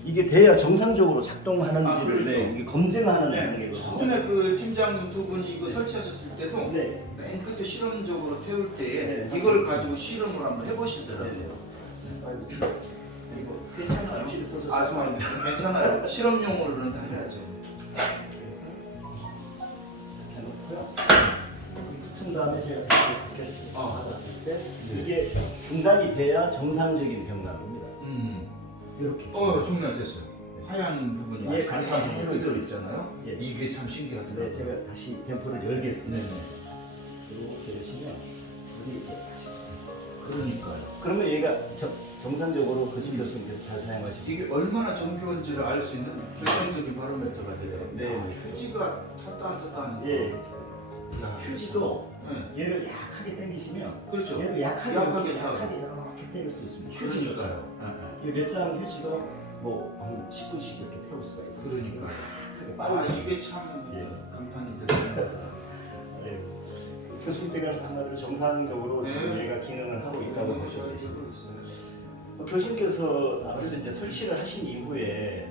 이게 돼야 정상적으로 작동하는지를 그렇죠. 이게 검증하는 네. 단계거든요. 처음에 그 팀장님 두 분이 이거 설치하셨을 때도 네. 맨 끝에 실험적으로 태울 때에 네. 이걸 가지고 실험을 한번 해보시더라고요. 네. 이거 괜찮아요. 휴지를 써서 죄송합니다. 괜찮아요. 실험용으로는 다 해야죠. 이렇게 놓고요. 붙은 다음에 제가 이렇게 겠습니다. 받았을 때 이게 중단이 돼야 정상적인 병난로입니다. 이렇게. 중단 됐어요. 하얀 부분이 예, 간판 그대로 그대로 있잖아요. 예. 이게 참 네, 신기하더라고요. 제가 다시 댐퍼를 열겠습니다. 네네. 이렇게 열시면 여기 이렇게 다시. 그러니까요. 그러면 얘가 정상적으로 거짓 교수님께서 잘 사용하시고 이게 얼마나 정교한지를 알 수 있는 결정적인 바로메터가 되더라고요. 네. 휴지가 탔다 안 탔다 하는 거. 예. 야, 휴지도 네. 얘를 약하게 당기시면 그렇죠. 얘를 약하게 약하게 이렇게 때릴 수 있습니다. 휴지도 그러니까요. 몇장 휴지도 뭐한 10분씩 이렇게 태울 수가 있어요. 그러니까. 약하게 빨리. 이게 참 예. 감탄이 되네요. 네. 교수님 댁은 하나를 정상적으로 네. 지금 얘가 기능을 하고 있다고 네, 보시면 잘 되십니다. 되고 있어요. 교수님께서 아무래도 이제 설치를 하신 이후에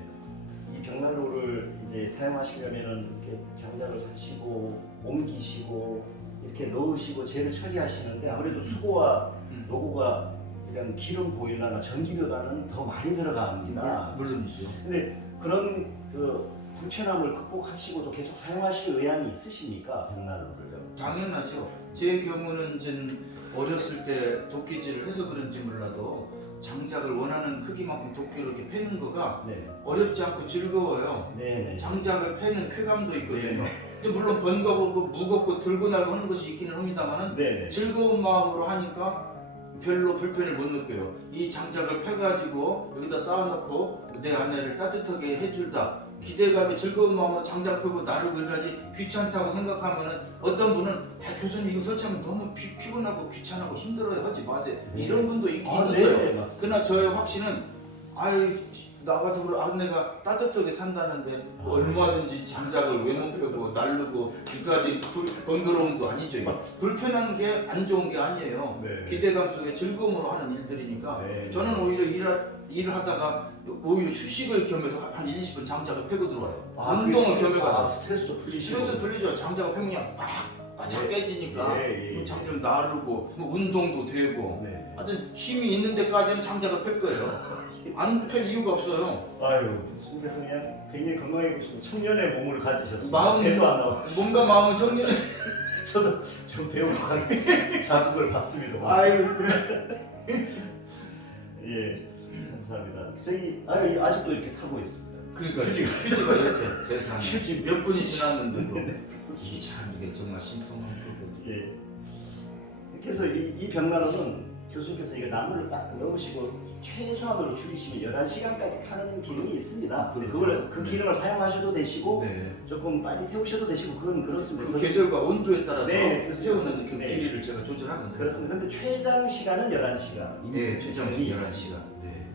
이 벽난로를 이제 사용하시려면은 이렇게 장작을 사시고 옮기시고 이렇게 넣으시고 재를 처리하시는데 아무래도 수고와 노고가 이런 기름 보일러나 전기료보다는 더 많이 들어갑니다. 물론이죠. 근데 그런 그 불편함을 극복하시고도 계속 사용하실 의향이 있으십니까 벽난로를요? 당연하죠. 제 경우는 이제 어렸을 때 도끼질을 해서 그런지 몰라도 장작을 원하는 크기만큼 도끼로 이렇게 패는 거가 네, 어렵지 않고 즐거워요. 네. 장작을 패는 쾌감도 있거든요. 네. 근데 물론 번거롭고 무겁고 들고 나고 하는 것이 있기는 합니다만은 네. 즐거운 마음으로 하니까 별로 불편을 못 느껴요. 이 장작을 패가지고 여기다 쌓아놓고 내 아내를 따뜻하게 해준다. 기대감에 즐거운 마음으로 장작 펴고 나르고 이까지 귀찮다고 생각하면은 어떤 분은 교수님 이거 설치하면 너무 피곤하고 귀찮고 힘들어요 하지 마세요. 네. 이런 분도 있었어요. 네, 맞습니다. 그러나 저의 확신은 나가도 그래 아내가 따뜻하게 산다는데 얼마든지 장작을 왜 못 펴고 날르고 이까지 번거로움도 아니죠. 불편한 게 안 좋은 게 아니에요. 네. 기대감 속에 즐거움으로 하는 일들이니까 네. 저는 오히려 일을 하다가 오히려 휴식을 겸해서 한 20분 장작을 펴고 들어와요. 운동을 겸해가 스트레스도 풀리시고. 스트레스 풀리죠. 장작을 펴면 빡 깨지니까 장작 나르고 뭐 운동도 되고 네. 하여튼 힘이 있는 데까지는 장작을 펼 거예요. 안 펼 이유가 없어요. 아유, 교수님께서 그냥 굉장히 건강해 보시고 청년의 몸을 가지셨어요. 마음- 배도 안 나와. 몸과 마음은 청년. 저도 좀 배우고 가겠습니다. 자극을 받습니다. 아유. 예, 감사합니다. 저희 아직도 이렇게 타고 있습니다. 그러니까 휴지가 이렇게 세상에 휴지 몇 분이 지났는데도 이게 참 이게 정말 신통한 거거든요. 예. 이렇게 해서 이 벽난로는 교수님께서 이거 나무를 딱 넣으시고 최소한으로 줄이시면 11시간까지 타는 기능이 있습니다. 그렇죠. 그걸 그 네. 기능을 사용하셔도 되시고 네. 조금 빨리 태우셔도 되시고 그건 그렇습니다. 그 계절과 온도에 따라서 네, 태우는 그 네. 길이를 제가 조절하면 돼요. 그렇습니다. 근데 최장 시간은 11시간. 네, 최장 11시간. 네.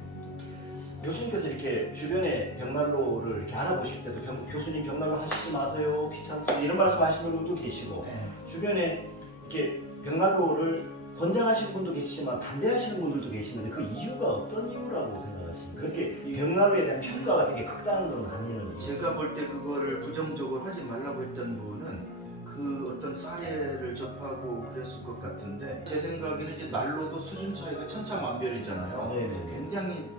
교수님께서 이렇게 주변에 벽난로를 이렇게 알아보실 때도 교수님 벽난로 하시지 마세요. 귀찮습니다. 이런 말씀 하시는 분도 계시고 주변에 이렇게 벽난로를 권장하시는 분도 계시지만 반대하시는 분들도 계시는데 그 이유가 어떤 이유라고 생각하십니까? 그렇게 벽난로에 대한 평가가 되게 극단으로 나뉘는 제가 볼 때 그거를 부정적으로 하지 말라고 했던 부분은 그 어떤 사례를 접하고 그랬을 것 같은데 제 생각에는 이제 난로도 수준 차이가 천차만별이잖아요. 네네. 굉장히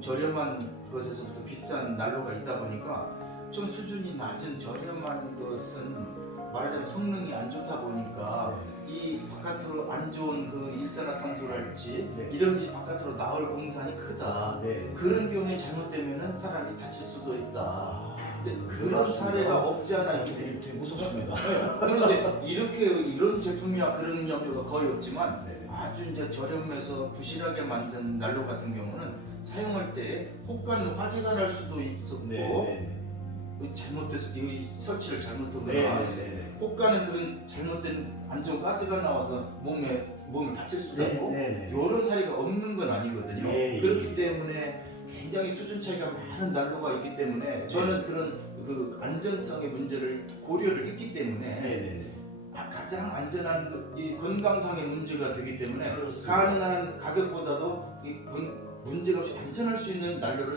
저렴한 것에서부터 비싼 난로가 있다 보니까 좀 수준이 낮은 저렴한 것은 말하자면 성능이 안 좋다 보니까 이 바깥으로 안 좋은 그 일산화탄소랄지 네. 이런 것이 바깥으로 나올 공산이 크다. 네. 그런 경우에 잘못되면은 사람이 다칠 수도 있다. 근데 그런 맞습니다. 사례가 없지 않아 있기 되게 무섭습니다. 그런데 이런 제품이야 그런 염려가 거의 없지만 네. 아주 이제 저렴해서 부실하게 만든 난로 같은 경우는 사용할 때 혹간 화재가 날 수도 있었고 네. 잘못해서 이 설치를 잘못하거나 네. 혹가는 그런 잘못된 안 좋은 가스가 나와서 몸을 다칠 수도 있고 네. 이런 사례가 없는 건 아니거든요. 예. 그렇기 때문에 굉장히 수준 차이가 많은 난로가 있기 때문에 저는 그런 그 안전성의 문제를 고려를 했기 때문에 네. 가장 안전한 이 건강상의 문제가 되기 때문에 그렇습니다. 가능한 가격보다도 문제가 없이 안전할 수 있는 난로를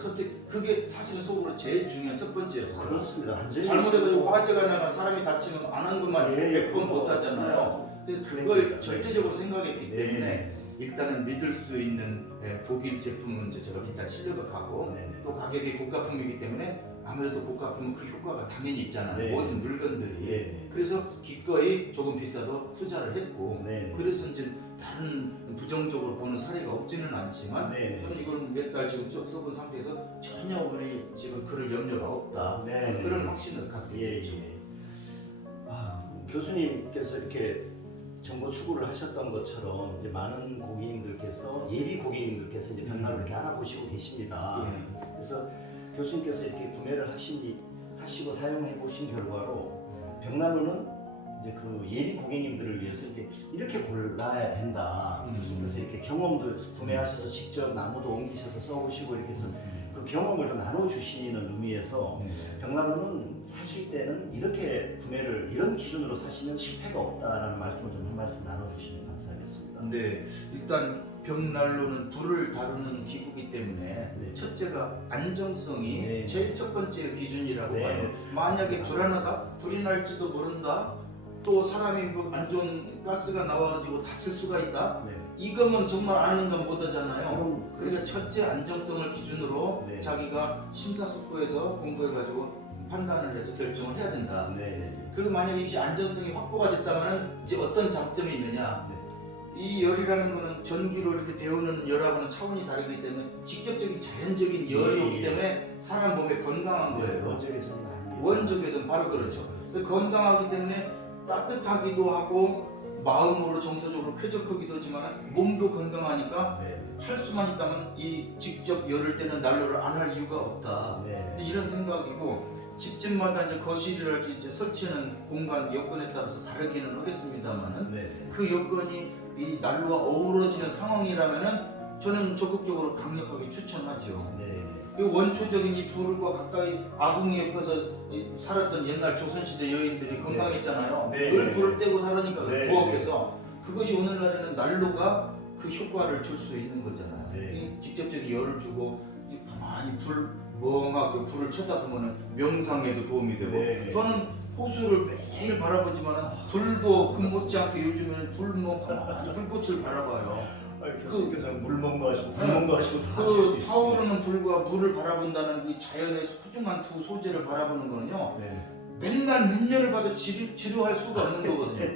그게 사실은 속으로 제일 중요한 첫 번째였어요. 그렇습니다. 완전히 잘못해가지고 화재가 나면 사람이 다치면 안 한 것만 예, 100번 못 하잖아요. 근데 그걸 절대적으로 생각했기 때문에 일단은 믿을 수 있는 독일 제품은 이제 제가 일단 실력을 가고 또 가격이 고가품이기 때문에 아무래도 고가품은 그 효과가 당연히 있잖아요. 네. 모든 물건들이. 네. 그래서 기꺼이 조금 비싸도 투자를 했고 네. 그래서 이제 다른 부정적으로 보는 사례가 없지는 않지만 네. 저는 이걸 몇 달 지금 쭉 써본 상태에서 전혀 우리 지금 그럴 염려가 없다. 네. 그런 확신을 갖게 됐죠. 교수님께서 이렇게 정보 추구를 하셨던 것처럼 이제 많은 고객님들께서 예비 고객님들께서 이제 벽난로를 이렇게 알아보시고 계십니다. 예. 그래서 교수님께서 이렇게 구매를 하시고 사용해 보신 결과로 벽난로는 이제 그 예비 고객님들을 위해서 이렇게 골라야 된다. 교수님께서 이렇게 경험도 구매하셔서 직접 나무도 옮기셔서 써보시고 이렇게 해서 그 경험을 좀 나눠주시는 의미에서 벽난로는 사실 때는 이렇게 구매를 이런 기준으로 사시면 실패가 없다라는 말씀을 좀 한 말씀 나눠주시면 감사하겠습니다. 근데 일단 벽난로는 불을 다루는 기구이기 때문에 네. 첫째가 안정성이 네. 제일 첫 번째 기준이라고 네. 봐요. 만약에 불안하다, 불이 날지도 모른다, 또 사람이 뭐 안 좋은 가스가 나와가지고 다칠 수가 있다. 네. 이거면 정말 아는 건 못하잖아요. 그럼 그러니까 첫째 안정성을 기준으로 네. 자기가 심사숙고해서 공부해가지고 판단을 해서 결정을 해야 된다. 네. 그리고 만약에 이것이 안정성이 확보가 됐다면 이제 어떤 장점이 있느냐? 네. 이 열이라는 거는 전기로 이렇게 데우는 열하고는 차원이 다르기 때문에 직접적인 자연적인 열이 예, 오기 예. 때문에 사람 몸에 건강한 거예요. 원적에서는 아니에요. 원적에서는 바로 그렇죠. 건강하기 때문에 따뜻하기도 하고 마음으로 정서적으로 쾌적하기도 하지만 몸도 건강하니까 네. 할 수만 있다면 이 직접 열을 때는 난로를 안 할 이유가 없다. 네. 이런 생각이고 집집마다 이제 거실이랄지 이제 설치하는 공간 여건에 따라서 다르기는 하겠습니다만은 네. 그 여건이 이 난로와 어우러지는 상황이라면은 저는 적극적으로 강력하게 추천하죠. 네. 이 원초적인 이 불과 가까이 아궁이 옆에서 살았던 옛날 조선시대 여인들이 건강했잖아요. 네. 늘 불을 떼고 살으니까 네. 부엌에서 그것이 오늘날에는 난로가 그 효과를 줄 수 있는 거잖아요. 네. 이 직접적인 열을 주고 이 가만히 불 멍하게 불을 쳐다보면 명상에도 도움이 되고 네. 저는 호수를 매일 바라보지만 불도 금 못지않게 요즘에는 불뭐 가만히 불꽃을 바라봐요. 교수님께서 물멍도 하시고 불멍도 하시고 다 하실 수 그 있으시죠. 타오르는 불과 물을 바라본다는 이 자연의 소중한 두 소재를 바라보는 거는요. 네. 맨날 몇 년을 봐도 지루할 수가 없는 거거든요.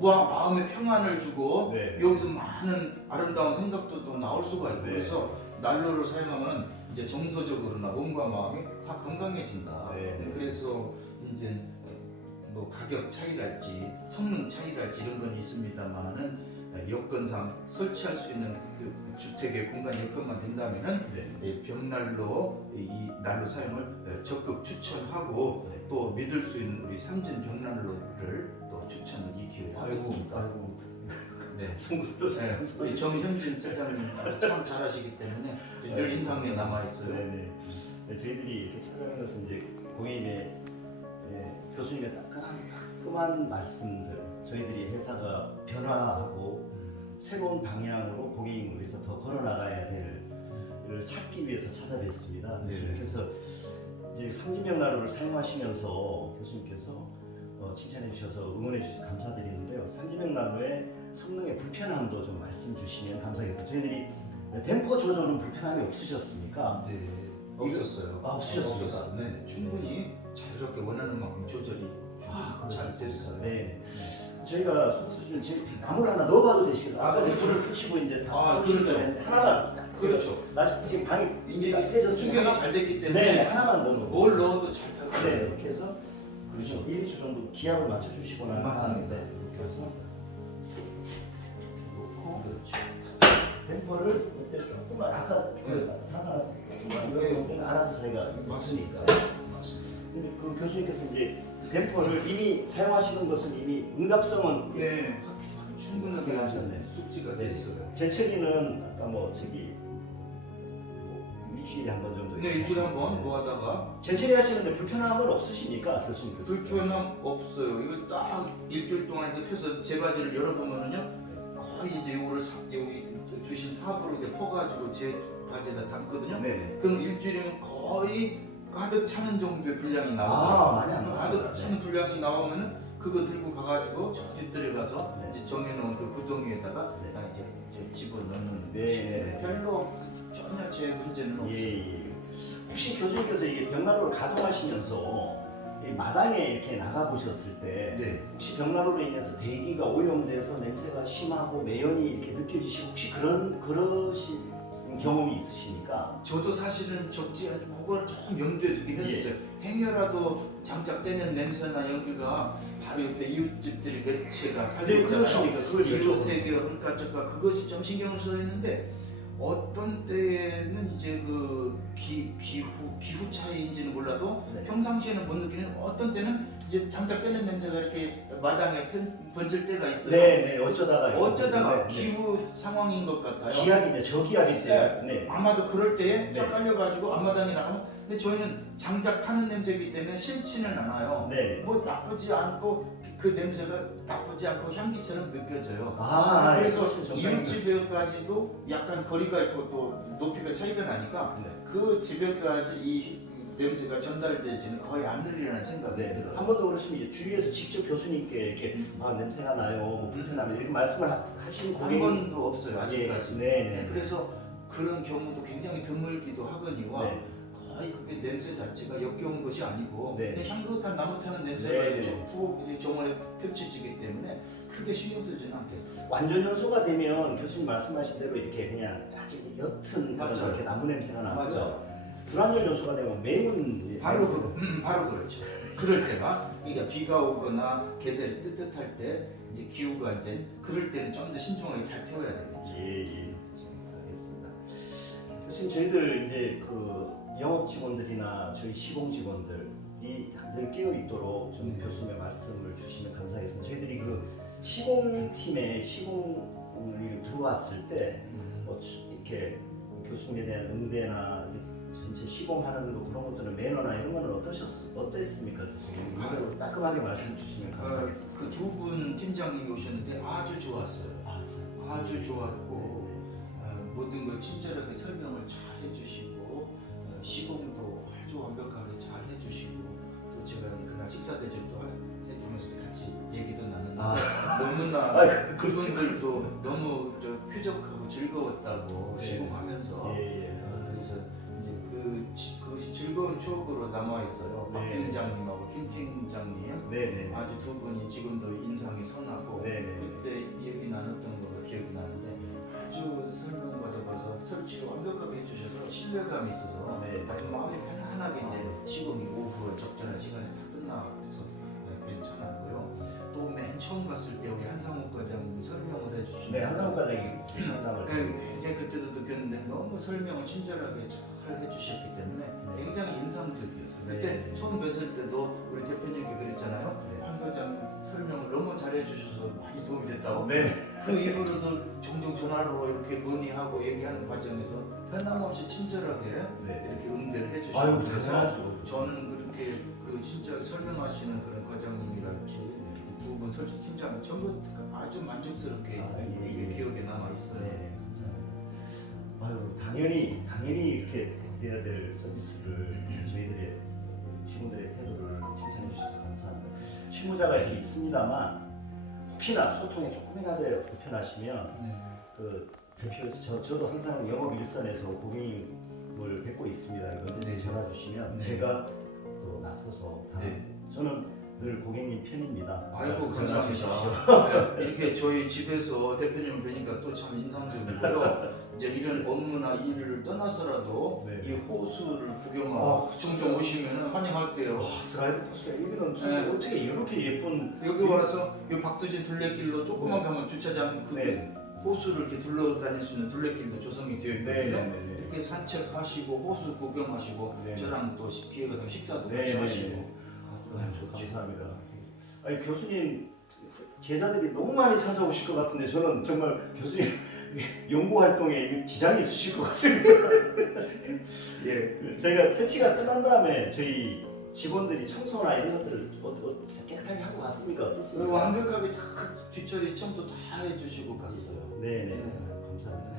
마음의 평안을 주고 네. 여기서 많은 아름다운 생각도 또 나올 수가 있고 네. 그래서 난로를 사용하면 이제 정서적으로나 몸과 마음이 다 건강해진다. 네. 그래서 이제 뭐 가격 차이랄지 성능 차이랄지 이런 건 있습니다만은 여건상 설치할 수 있는 그 주택의 공간 여건만 된다면은 네. 벽난로 이 난로 사용을 적극 추천하고 네. 또 믿을 수 있는 우리 삼진 벽난로를 또 추천을 이 기회에 하겠습니다. 아이고. 네. 송구스러워서 네, 감사합니다. 우리 정현진 센터님 참 잘하시기 때문에 늘 인상에 남아 있어요. 네네. 네, 저희들이 이렇게 찾아가는 것은 이제 고객님의 교수님의 따끔한 말씀들, 저희들이 회사가 변화하고 새로운 방향으로 고객님을 위해서 더 걸어 나가야 될을 찾기 위해서 찾아뵙습니다. 네. 그래서 이제 삼진명 난로를 사용하시면서 교수님께서 칭찬해 주셔서 응원해 주셔서 감사드리는데요. 삼진명 난로의 성능의 불편함도 좀 말씀 주시면 감사하겠습니다. 저희들이 댐퍼 조절은 불편함이 없으셨습니까? 네, 없었어요. 없으셨습니까? 없었어요. 네, 충분히 자유롭게 원하는 만큼 조절이 잘 됐어요. 네. 저희가 소수준 지금 나물 하나 넣어봐도 되시겠어요? 아까 이제 불을 붙이고 이제 다 그렇죠. 쏘시는데 하나만 그렇죠. 날씨 지금 방이 이제 따뜻해졌으니까 충격이 잘 됐기 때문에 네, 하나만 넣어 뭘 넣어도 잘 타고. 네, 이렇게 해서 그렇죠. 1, 2주 정도 기압을 맞춰주시고 나면 맞습니다. 네, 이렇게 해서 이렇게 놓고 그렇죠. 댐퍼를 이때 조금만 아까 다 알아서 조금만 알아서 저희가 맞으니까. 근데 그 교수님께서 이제 댐퍼를 이미 사용하시는 것은 이미 응답성은 네, 충분하게 하셨네. 숙지가 됐어요. 제철이는 아까 뭐 저기 뭐 일주일에 한 번 정도 네, 일주일에 한번 뭐 하다가 제철이 하시는데 불편함은 없으십니까 교수님께서? 불편함 없어요. 이거 딱 일주일 동안 이렇게 펴서 제 바지를 열어보면은요, 거의 이제 요거를 여기 주신 삽으로 이렇게 퍼가지고 제 바지에다 담거든요. 네. 그럼 일주일이면 거의 가득 차는 정도의 분량이 나와요. 많이 안 가득 나와요. 차는 분량이 나오면은 그거 들고 가가지고 저 뒷뜰에 가서 네. 이제 정해놓은 그 구덩이에다가 네. 이제 집어넣는 네. 것이고 별로 전혀 제 문제는 없어요. 예. 혹시 교수님께서 이게 벽난로를 가동하시면서 이 마당에 이렇게 나가 보셨을 때 네. 혹시 벽난로로 인해서 대기가 오염돼서 냄새가 심하고 매연이 이렇게 느껴지시고 혹시 그러신 경험이 있으십니까? 저도 사실은 적지 않게 그걸 좀 염두에 두긴 했었어요. 행여라도 장작되는 냄새나 연기가 바로 옆에 이웃집들이 몇 채가 살고 네, 있잖아요. 그러시니까 그걸 이웃에게 그러니까 그것이 좀 신경을 써야 했는데 어떤 때는 이제 그 기후 차이인지는 몰라도 네. 평상시에는 못 느끼는 어떤 때는 이제 장작되는 냄새가 이렇게 마당에 번질 때가 있어요. 네, 어쩌다가 어쩌다가 네, 기후 상황인 것 같아요. 기압인데 저기압일 때 네. 아마도 그럴 때에 네. 쫙 깔려가지고 앞마당에 나가면 근데 저희는 장작하는 냄새이기 때문에 싫지는 않아요. 네. 뭐 나쁘지 않고 그 냄새가 나쁘지 않고 향기처럼 느껴져요. 그래서 네, 이웃집에까지도 약간 거리가 있고 또 높이가 차이가 나니까 네. 그 집에까지 이 냄새가 전달되지는 거의 않으리라는 생각이 네. 들어요. 한 번 더 그러시면 이제 주위에서 직접 교수님께 이렇게 냄새가 나요, 뭐 불편하면 이렇게 말씀을 하신 한 고객님 번도 없어요 아직까지. 네, 네. 그래서 그런 경우도 굉장히 드물기도 하거니와 네. 거의 그게 냄새 자체가 역겨운 것이 아니고 네. 그냥 향긋한 나무 타는 냄새가 네. 쭉 정원에 펼쳐지기 때문에 크게 신경 쓰지는 않겠어요. 완전 연소가 되면 교수님 말씀하신 대로 이렇게 그냥 아주 옅은 그런 맞아요. 이렇게 나무 냄새가 나고요. 맞아요. 불완전 연소가 되면 매운 바로 그렇죠. 그럴 때가 그러니까 비가 오거나 계절이 뜨뜻할 때 이제 기후가 이제 그럴 때는 좀 더 신중하게 잘 태워야 되겠죠. 예, 알겠습니다. 교수님 저희들 이제 그 영업 직원들이나 저희 시공 직원들이 늘 깨어 있도록 좀 교수님의 말씀을 주시면 감사하겠습니다. 저희들이 그 시공팀에 시공을 들어왔을 때 이렇게 교수님에 대한 응대나 전체 시공하는 거 그런 것들은 매너나 이런 거는 어땠습니까, 교수님? 이대로 따끔하게 말씀 주시면 감사하겠습니다. 그 두 분 팀장님이 오셨는데 아주 좋았어요. 아주 좋았고 모든 걸 친절하게 설명을 잘 해주시고 시공도 아주 완벽하게 잘 해주시고 또 제가 그날 식사 대접도 해주면서 같이 얘기도 나눴는데 너무나 그분들도 너무 쾌적하고 즐거웠다고 시공하면서 그래서 이제 그 즐거운 추억으로 남아 있어요. 박 팀장님하고 김 팀장님 네네. 아주 두 분이 지금도 인상이 선하고 네네. 그때 얘기 나눴던 거가 기억이 나는데 아주 설명 받아봐서 설치를 완벽하게 해주셔서 신뢰감이 있어서 네. 아주 마음이 편안하게 이제 시공이 오후 적절한 시간에 다 끝나서 괜찮았고요. 또 맨 처음 갔을 때 우리 한상욱 과장님이 설명을 해주시는 네, 한상욱 과장이 상담을 굉장히 그때도 느꼈는데 너무 설명을 친절하게 잘 해주셨기 때문에 굉장히 인상적이었어요. 그때 처음 뵀을 때도 우리 대표님께 그랬잖아요. 한 과장님 설명을 너무 잘해주셔서 많이 도움이 됐다고. 네. 그 이후로도 종종 전화로 이렇게 문의하고 얘기하는 과정에서 변함없이 친절하게 이렇게 응대를 해주시고 아유, 그래서 대단하죠. 저는 그렇게 그 친절 설명하시는 그런 과장님이랄지 두 분 설치 팀장 전부 아주 만족스럽게 이게 기억에 남아 있어요. 네, 감사합니다. 아유, 당연히 이렇게 드려야 될 서비스를 저희들의 직원들의 태도를 칭찬해 주셔서 감사합니다. 실무자가 이렇게 있습니다만 혹시나 소통이 조금이라도 불편하시면 그 대표에서 저도 항상 영업 일선에서 고객님을 뵙고 있습니다. 이거 언제든지 전화 주시면 제가 그 나서서 다 저는 늘 고객님 편입니다. 아이고 전화 주십시오. 감사합니다. 이렇게 저희 집에서 대표님을 뵈니까 또 참 인상적이고요. 이제 이런 업무나 일을 떠나서라도 이 호수를 구경하고 종종 오시면 환영할게요. 드라이브 코스가 여기는 네. 어떻게 이렇게 예쁜 여기 와서 이 박두진 둘레길로 조그만 가면 주차장 그 호수를 이렇게 둘러다닐 수 있는 둘레길도 조성이 되어 있거든요. 이렇게 산책하시고 호수 구경하시고 저랑 또 기회가 되면 식사도 같이 하시고 감사합니다. 아니 교수님 제자들이 너무 많이 찾아오실 것 같은데 저는 정말 교수님 연구 활동에 지장이 있으실 것 같습니다. 예, 저희가 설치가 끝난 다음에 저희 직원들이 청소나 이런 것들을 깨끗하게 하고 갔습니까? 어떻습니까? 완벽하게 다 뒷처리 청소 다 해주시고 갔어요. 네네, 감사합니다.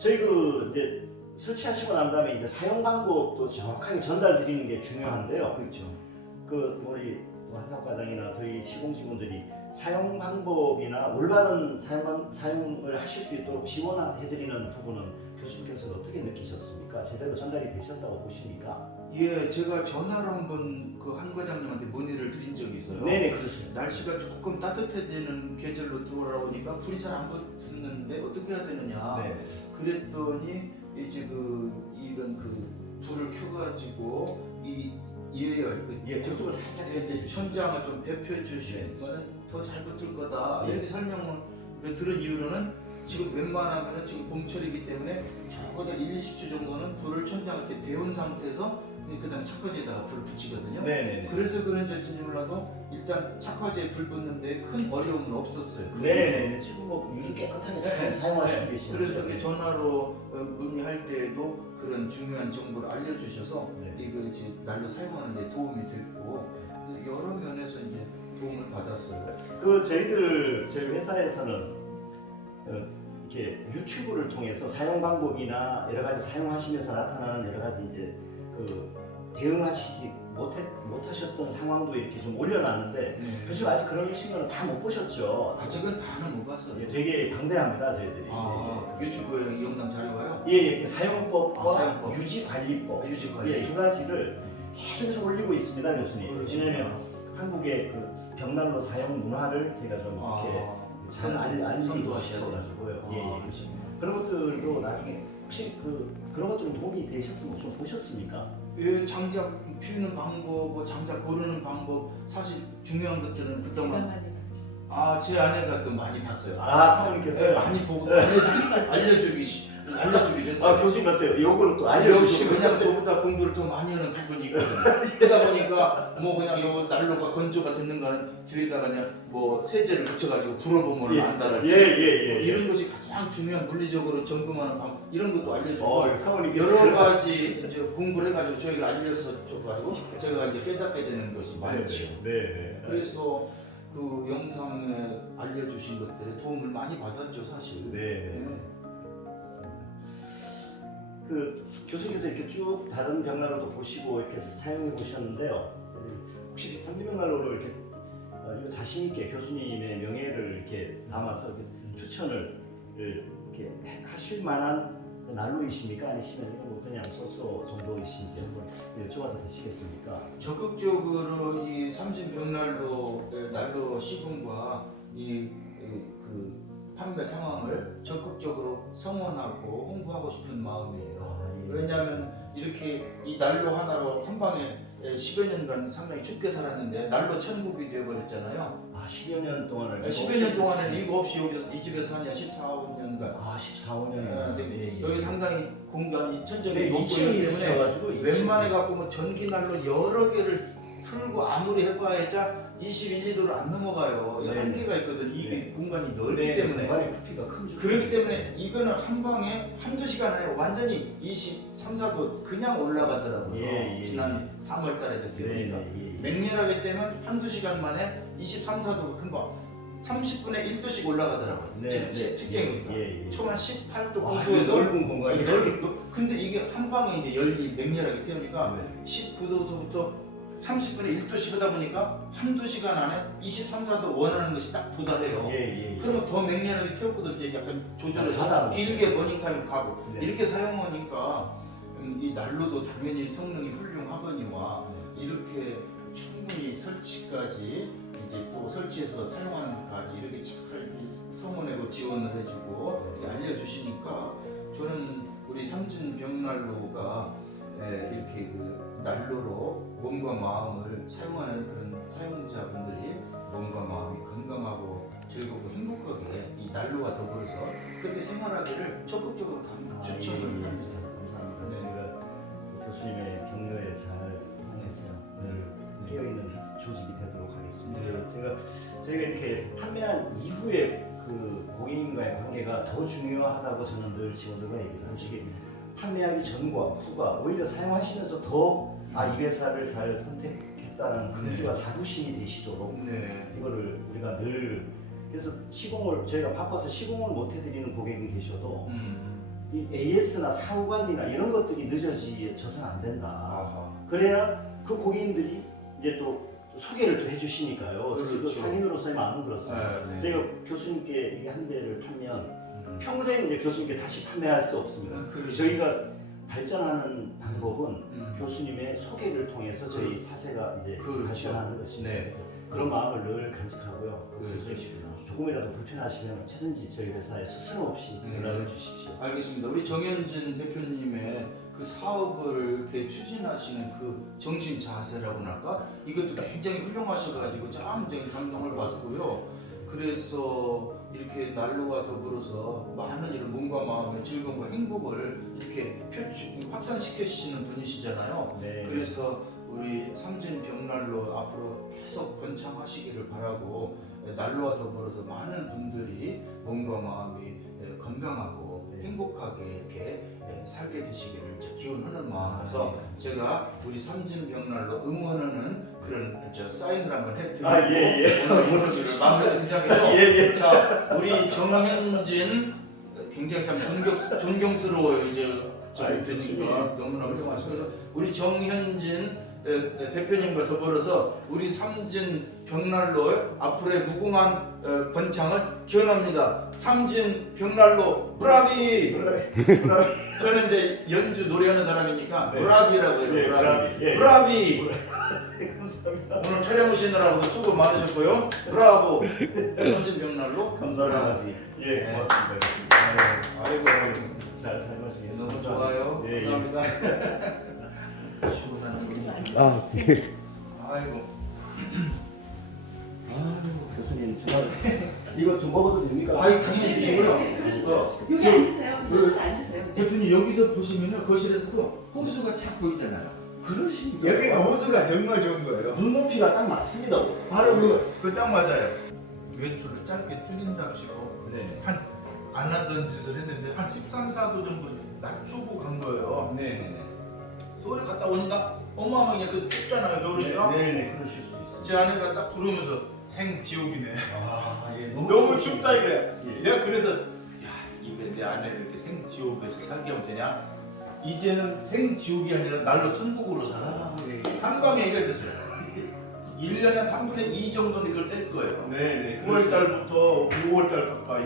저희 그 이제 설치하시고 난 다음에 이제 사용 방법도 정확하게 전달 드리는 게 중요한데요. 그렇죠. 그 우리 한상욱 과장이나 저희 시공 직원들이 사용 방법이나 올바른 사용을 하실 수 있도록 지원해드리는 부분은 교수님께서 어떻게 느끼셨습니까? 제대로 전달이 되셨다고 보십니까? 예, 제가 전화로 한번 그 한 과장님한테 문의를 드린 적이 있어요. 네네, 그렇죠. 날씨가 조금 따뜻해지는 계절로 돌아오니까 불이 잘 안 붙는데 어떻게 해야 되느냐. 그랬더니 이제 이런 불을 켜가지고 이 예열, 저쪽을 살짝 천장을 좀 대표해 주시면 더 잘 붙을 거다. 이렇게 설명을 들은 이후로는 지금 웬만하면 지금 봄철이기 때문에 적어도 1, 20초 정도는 불을 천장을 이렇게 데운 상태에서 그다음 착화제에다가 불을 붙이거든요. 네네네. 그래서 그런지 몰라도 일단 착화제에 불 붙는데 큰 어려움은 없었어요. 네네. 지금 뭐 유리 깨끗하게 잘 사용하시고 계시죠. 그래서 이렇게 전화로 문의할 때에도 그런 중요한 정보를 알려주셔서 이거 이제 날로 사용하는 데 도움이 됐고 여러 면에서 이제 도움을 받았어요. 저희 회사에서는 이렇게 유튜브를 통해서 사용 방법이나 여러 가지 사용하시면서 나타나는 여러 가지 이제 대응하시지 못하셨던 상황도 이렇게 좀 올려놨는데 교수님 아직 그런 신경을 다 못 보셨죠? 아직은 다는 못 봤어요. 되게 방대합니다 저희들이. 유튜브에 영상 자료가요? 예, 사용법과 사용법. 유지관리법 유지관리. 두 가지를 계속해서 올리고 있습니다 교수님. 왜냐하면 한국의 그 벽난로 사용 문화를 제가 좀 이렇게 잘 알리고 싶어가지고요. 그렇죠. 그런 것들도 나중에 혹시 그런 것들은 도움이 되셨으면 좀 보셨습니까? 예, 장작 피우는 방법, 장작 고르는 방법 사실 중요한 것들은 그동안 제 아내가 또 많이 봤어요. 사모님께서요? 많이 보고 알려주기로 했어요. 아 교수님 어때요? 요거를 또 역시 알려주시고 왜냐면 저보다 공부를 더 많이 하는 부분이 있거든요. 그러다 보니까 뭐 그냥 요 난로가 건조가 됐는가는 뒤에다가 그냥 뭐 세제를 묻혀가지고 불어보면 안다랄지 예예예. 이런 것이 가장 중요한 물리적으로 점검하는 방법 이런 것도 알려주고 이거 사모님께서 여러 가지 이제 공부를 해가지고 저희가 알려서 줘가지고 제가 이제 깨닫게 되는 것이 많죠. 네. 그래서 그 영상에 알려주신 것들에 도움을 많이 받았죠 사실. 네. 그 교수님께서 이렇게 쭉 다른 벽난로도 보시고 이렇게 사용해 보셨는데요. 혹시 삼지벽난로를 이렇게 이거 자신 있게 교수님의 명예를 이렇게 담아서 이렇게 추천을 이렇게 하실 만한 난로이십니까? 아니시면 이거 뭐 그냥 소소 정도이신지 한번 여쭤봐도 되시겠습니까? 적극적으로 이 삼진벽난로의 난로 시공과 그 판매 상황을 적극적으로 성원하고 홍보하고 싶은 마음이에요. 왜냐하면 이렇게 이 난로 하나로 한 방에 10여 년간 상당히 춥게 살았는데 난로 천국이 되어버렸잖아요. 10여 년 동안을 10여 년 동안은 이거 없이 여기서 이 집에서 한 14, 15년간 14, 5년 여기 상당히 공간이 천정이 네, 높고 2층이 있기 때문에 있으셔가지고 웬만해 갖고 뭐 전기 난로 여러 개를 틀고 아무리 해봐야자 21, 2도를 안 넘어가요. 네. 한계가 있거든. 이게 네. 공간이 넓기 때문에. 공간의 부피가 큰 줄. 그렇기 때문에 이거는 한 방에 한두 시간 안에 완전히 23, 4도 그냥 올라가더라고요. 예. 지난 3월 달에도 그러니까. 예. 맹렬하게 때는 한두 시간 만에 23, 4도 금방 30분에 1도씩 올라가더라고요. 측정이니까. 초반 18도, 9도에서 넓은 공간이 근데 이게 한 방에 이제 열이 맹렬하게 태우니까 네. 19도서부터 30분에 1도씩 하다 보니까 한두 시간 안에 23, 4도 원하는 것이 딱 도달해요. 그러면 더 맹렬하게 태웠거든요. 약간 조절해서 길게 버닝타임 가고 네. 이렇게 사용하니까 이 난로도 당연히 성능이 훌륭하거니와 이렇게 충분히 설치까지 이제 또 설치해서 사용하는 것까지 이렇게 잘 성원하고 지원을 해주고 알려주시니까 저는 우리 삼진벽난로가 이렇게 그 난로로 몸과 마음을 사용하는 그런 사용자분들이 몸과 마음이 건강하고 즐겁고 행복하게 이 난로와 더불어서 그렇게 생활하기를 적극적으로 추천을 합니다. 감사합니다. 제가 교수님의 격려에 잘 응해서 늘 깨어있는 조직이 되도록 하겠습니다. 저희가 이렇게 판매한 이후에 그 고객님과의 관계가 더 중요하다고 저는 늘 직원들과 얘기를 합니다. 이게 판매하기 전과 후가 오히려 사용하시면서 더 이 회사를 잘 선택했다는 긍지와 자부심이 되시도록 이거를 우리가 늘 그래서 시공을 저희가 바빠서 시공을 못 해드리는 고객은 계셔도 이 AS나 사후 관리나 이런 것들이 늦어져서는 안 된다. 그래야 그 고객님들이 이제 또 소개를 또 해주시니까요. 그렇죠. 상인으로서의 마음은 그렇습니다. 저희가 교수님께 이게 한 대를 팔면 평생 이제 교수님께 다시 판매할 수 없습니다. 저희가 발전하는 방법은 교수님의 소개를 통해서 저희 사세가 이제 발전하는 것입니다. 그래서 그런 마음을 늘 간직하고요. 조금이라도 불편하시면 언제든지 저희 회사에 스스럼 없이 연락을 주십시오. 알겠습니다. 우리 정현진 대표님의 그 사업을 이렇게 추진하시는 그 정신 자세라고 할까? 이것도 굉장히 훌륭하셔가지고 참 감동을 받고요. 그래서 이렇게 난로와 더불어서 많은 이런 몸과 마음의 즐거움과 행복을 이렇게 확산시키시는 분이시잖아요. 그래서 우리 삼진벽난로 앞으로 계속 번창하시기를 바라고 난로와 더불어서 많은 분들이 몸과 마음이 건강하고 행복하게 이렇게 살게 되시기를 기원하는 마음에서 제가 우리 삼진벽난로 응원하는 그런 사인을 한번 해드리고 오늘 마음에 굉장해서 자 우리 정현진 굉장히 참 존경스러워요. 이제 대표님과 너무나 훌륭하셔서 우리 정현진 대표님과 더불어서 우리 삼진벽난로 앞으로의 무궁한 번창을 기원합니다. 삼진벽난로 브라비! 저는 이제 연주 노래하는 사람이니까 브라비라고 해요. 브라비! 감사합니다. 오늘 촬영 오시느라고 수고 많으셨고요. 브라보! 삼진벽난로 감사합니다. 브라비. 고맙습니다. 아이고 잘 삶으시겠습니다. 너무 좋아요. 감사합니다. 시원한 소리. 아이고. 교수님 정말 이거 좀 먹어도 됩니까? 아이 당연히 드시고요. 그러시죠. 여기 앉으세요. 손으로 앉으세요. 대표님 여기서 보시면은 거실에서도 호수가 착 보이잖아요. 그러시니까 여기가 호수가 정말 좋은 거예요. 눈높이가 딱 맞습니다. 바로 그딱 맞아요. 외출을 짧게 줄인답시고 네. 안 하던 짓을 했는데 한 13, 4도 정도 낮추고 간 거예요. 네네네. 서울에 갔다 오니까 어마어마하게 그 춥잖아요 겨울이니까. 네네 그러실 수 있어요. 제 아내가 딱 들어오면서 생지옥이네. 아, 예, 너무 춥다 이거야. 예. 내가 그래서 야 이게 내 아내를 이렇게 생지옥에서 살게 하면 되냐? 이제는 생지옥이 아니라 날로 천국으로 살아. 아, 네. 한 방에 해결됐어요. 1년에 3분의 2 정도는 이걸 뗄 거예요. 네네 9월 달부터 5월 달 가까이.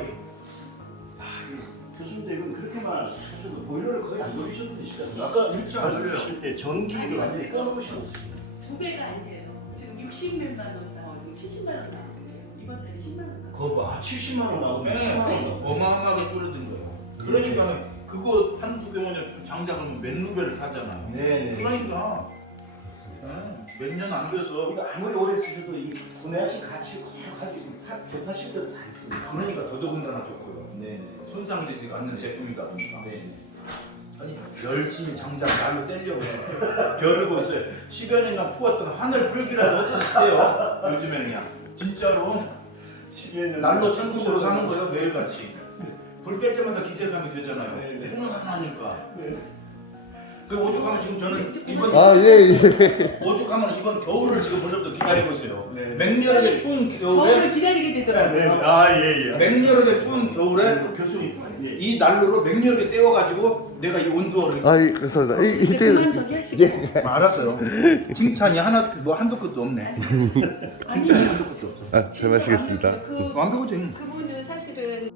교수님들 이건 그렇게만 하셔도 보일러를 거의 안 돌리셔도 되실 것 같아요. 아까 일찍 안 말씀 돌려요. 주실 때 전기를 완전히 꺼놓으시고 있습니다. 2배가 아니에요. 지금 60몇만 원 나오고 70만 원 나오는데요. 이번 달에 10만 원 나오고. 그거 봐. 70만 원 나오면 네. 10만 원 나오고. 어마어마하게 줄어든 거예요. 그러니까는 그거 한두 개만 장작을 몇 루베를 사잖아요. 네네. 그러니까 몇 년 안 돼서 이거 아무리 오래 쓰셔도 이 구매하신 가치 그냥 가지고 있으면 되파실 때도 다 있습니다. 그러니까 더더군다나 좋고요. 네네. 손상되지가 않는 제품이다 보니까. 네. 아니 열심히 장작 날로 떼려고 벼르고 있어요. 10여 년간 추웠던 하늘 불기라도 어떠세요? 요즘에는 그냥 진짜로 날로 천국으로 사는 거예요 매일같이. 불 뗄 때마다 기대감이 되잖아요. 네. 훈훈하니까. 네. 그 오죽하면 지금 저는 이번 오죽하면 이번 겨울을 지금 벌써부터 기다리고 있어요. 네. 맹렬하게 추운 겨울에 겨울을 기다리게 되더라고요. 아 예예. 맹렬하게 추운 겨울에 교수님. 예. 이 난로로 맹렬하게 때워가지고 내가 이 온도를 감사합니다. 이제 그만 저기 하시고. 알았어요. 칭찬이 하나 뭐 한도 끝도 없네. 아니 한도 끝도 없어. 잘 마시겠습니다. 완벽하지. 그분은 사실은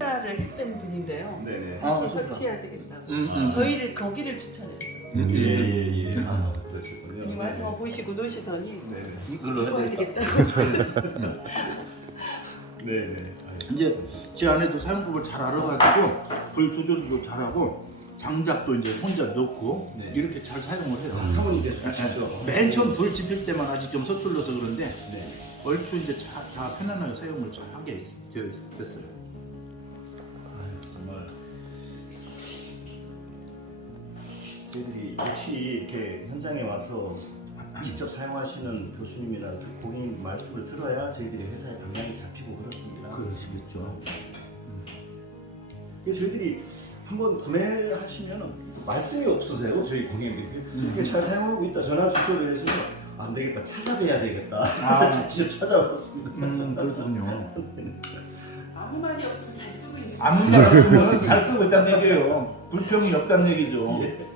를 했던 분인데요. 네네. 아, 다시 설치해야 되겠다고. 음. 저희를 거기를 추천했었어요. 예예예. 아 그러시군요. 분이 와서 보시고 노시더니 네네. 이걸로 해야 해야 되겠다. 되겠다고. 네네. 이제 제 아내도 사용법을 잘 알아가지고 불 조절도 잘하고 장작도 이제 혼자 넣고 네. 이렇게 잘 사용을 해요. 사모님 되시죠. 맨 처음 불 지필 때만 아직 좀 서툴러서 그런데 네. 얼추 이제 다 편안하게 사용을 잘 하게 됐어요. 정말 저희들이 역시 이렇게 현장에 와서 직접 사용하시는 교수님이나 고객님 말씀을 들어야 저희들이 회사의 방향이 잡히고 그렇습니다. 그러시겠죠. 그래서 저희들이 한번 구매하시면 말씀이 없으세요, 저희 고객님들이. 이렇게 잘 사용하고 있다 전화 주셔도 그래서 안 되겠다, 찾아뵈야 되겠다. 그래서 진짜 찾아봤습니다. 그렇군요. 아무 말이 없으면 잘 쓰고 있는. 아무 말 없으면 잘 쓰고 있다는 얘기예요. 불평이 없다는 얘기죠. 예.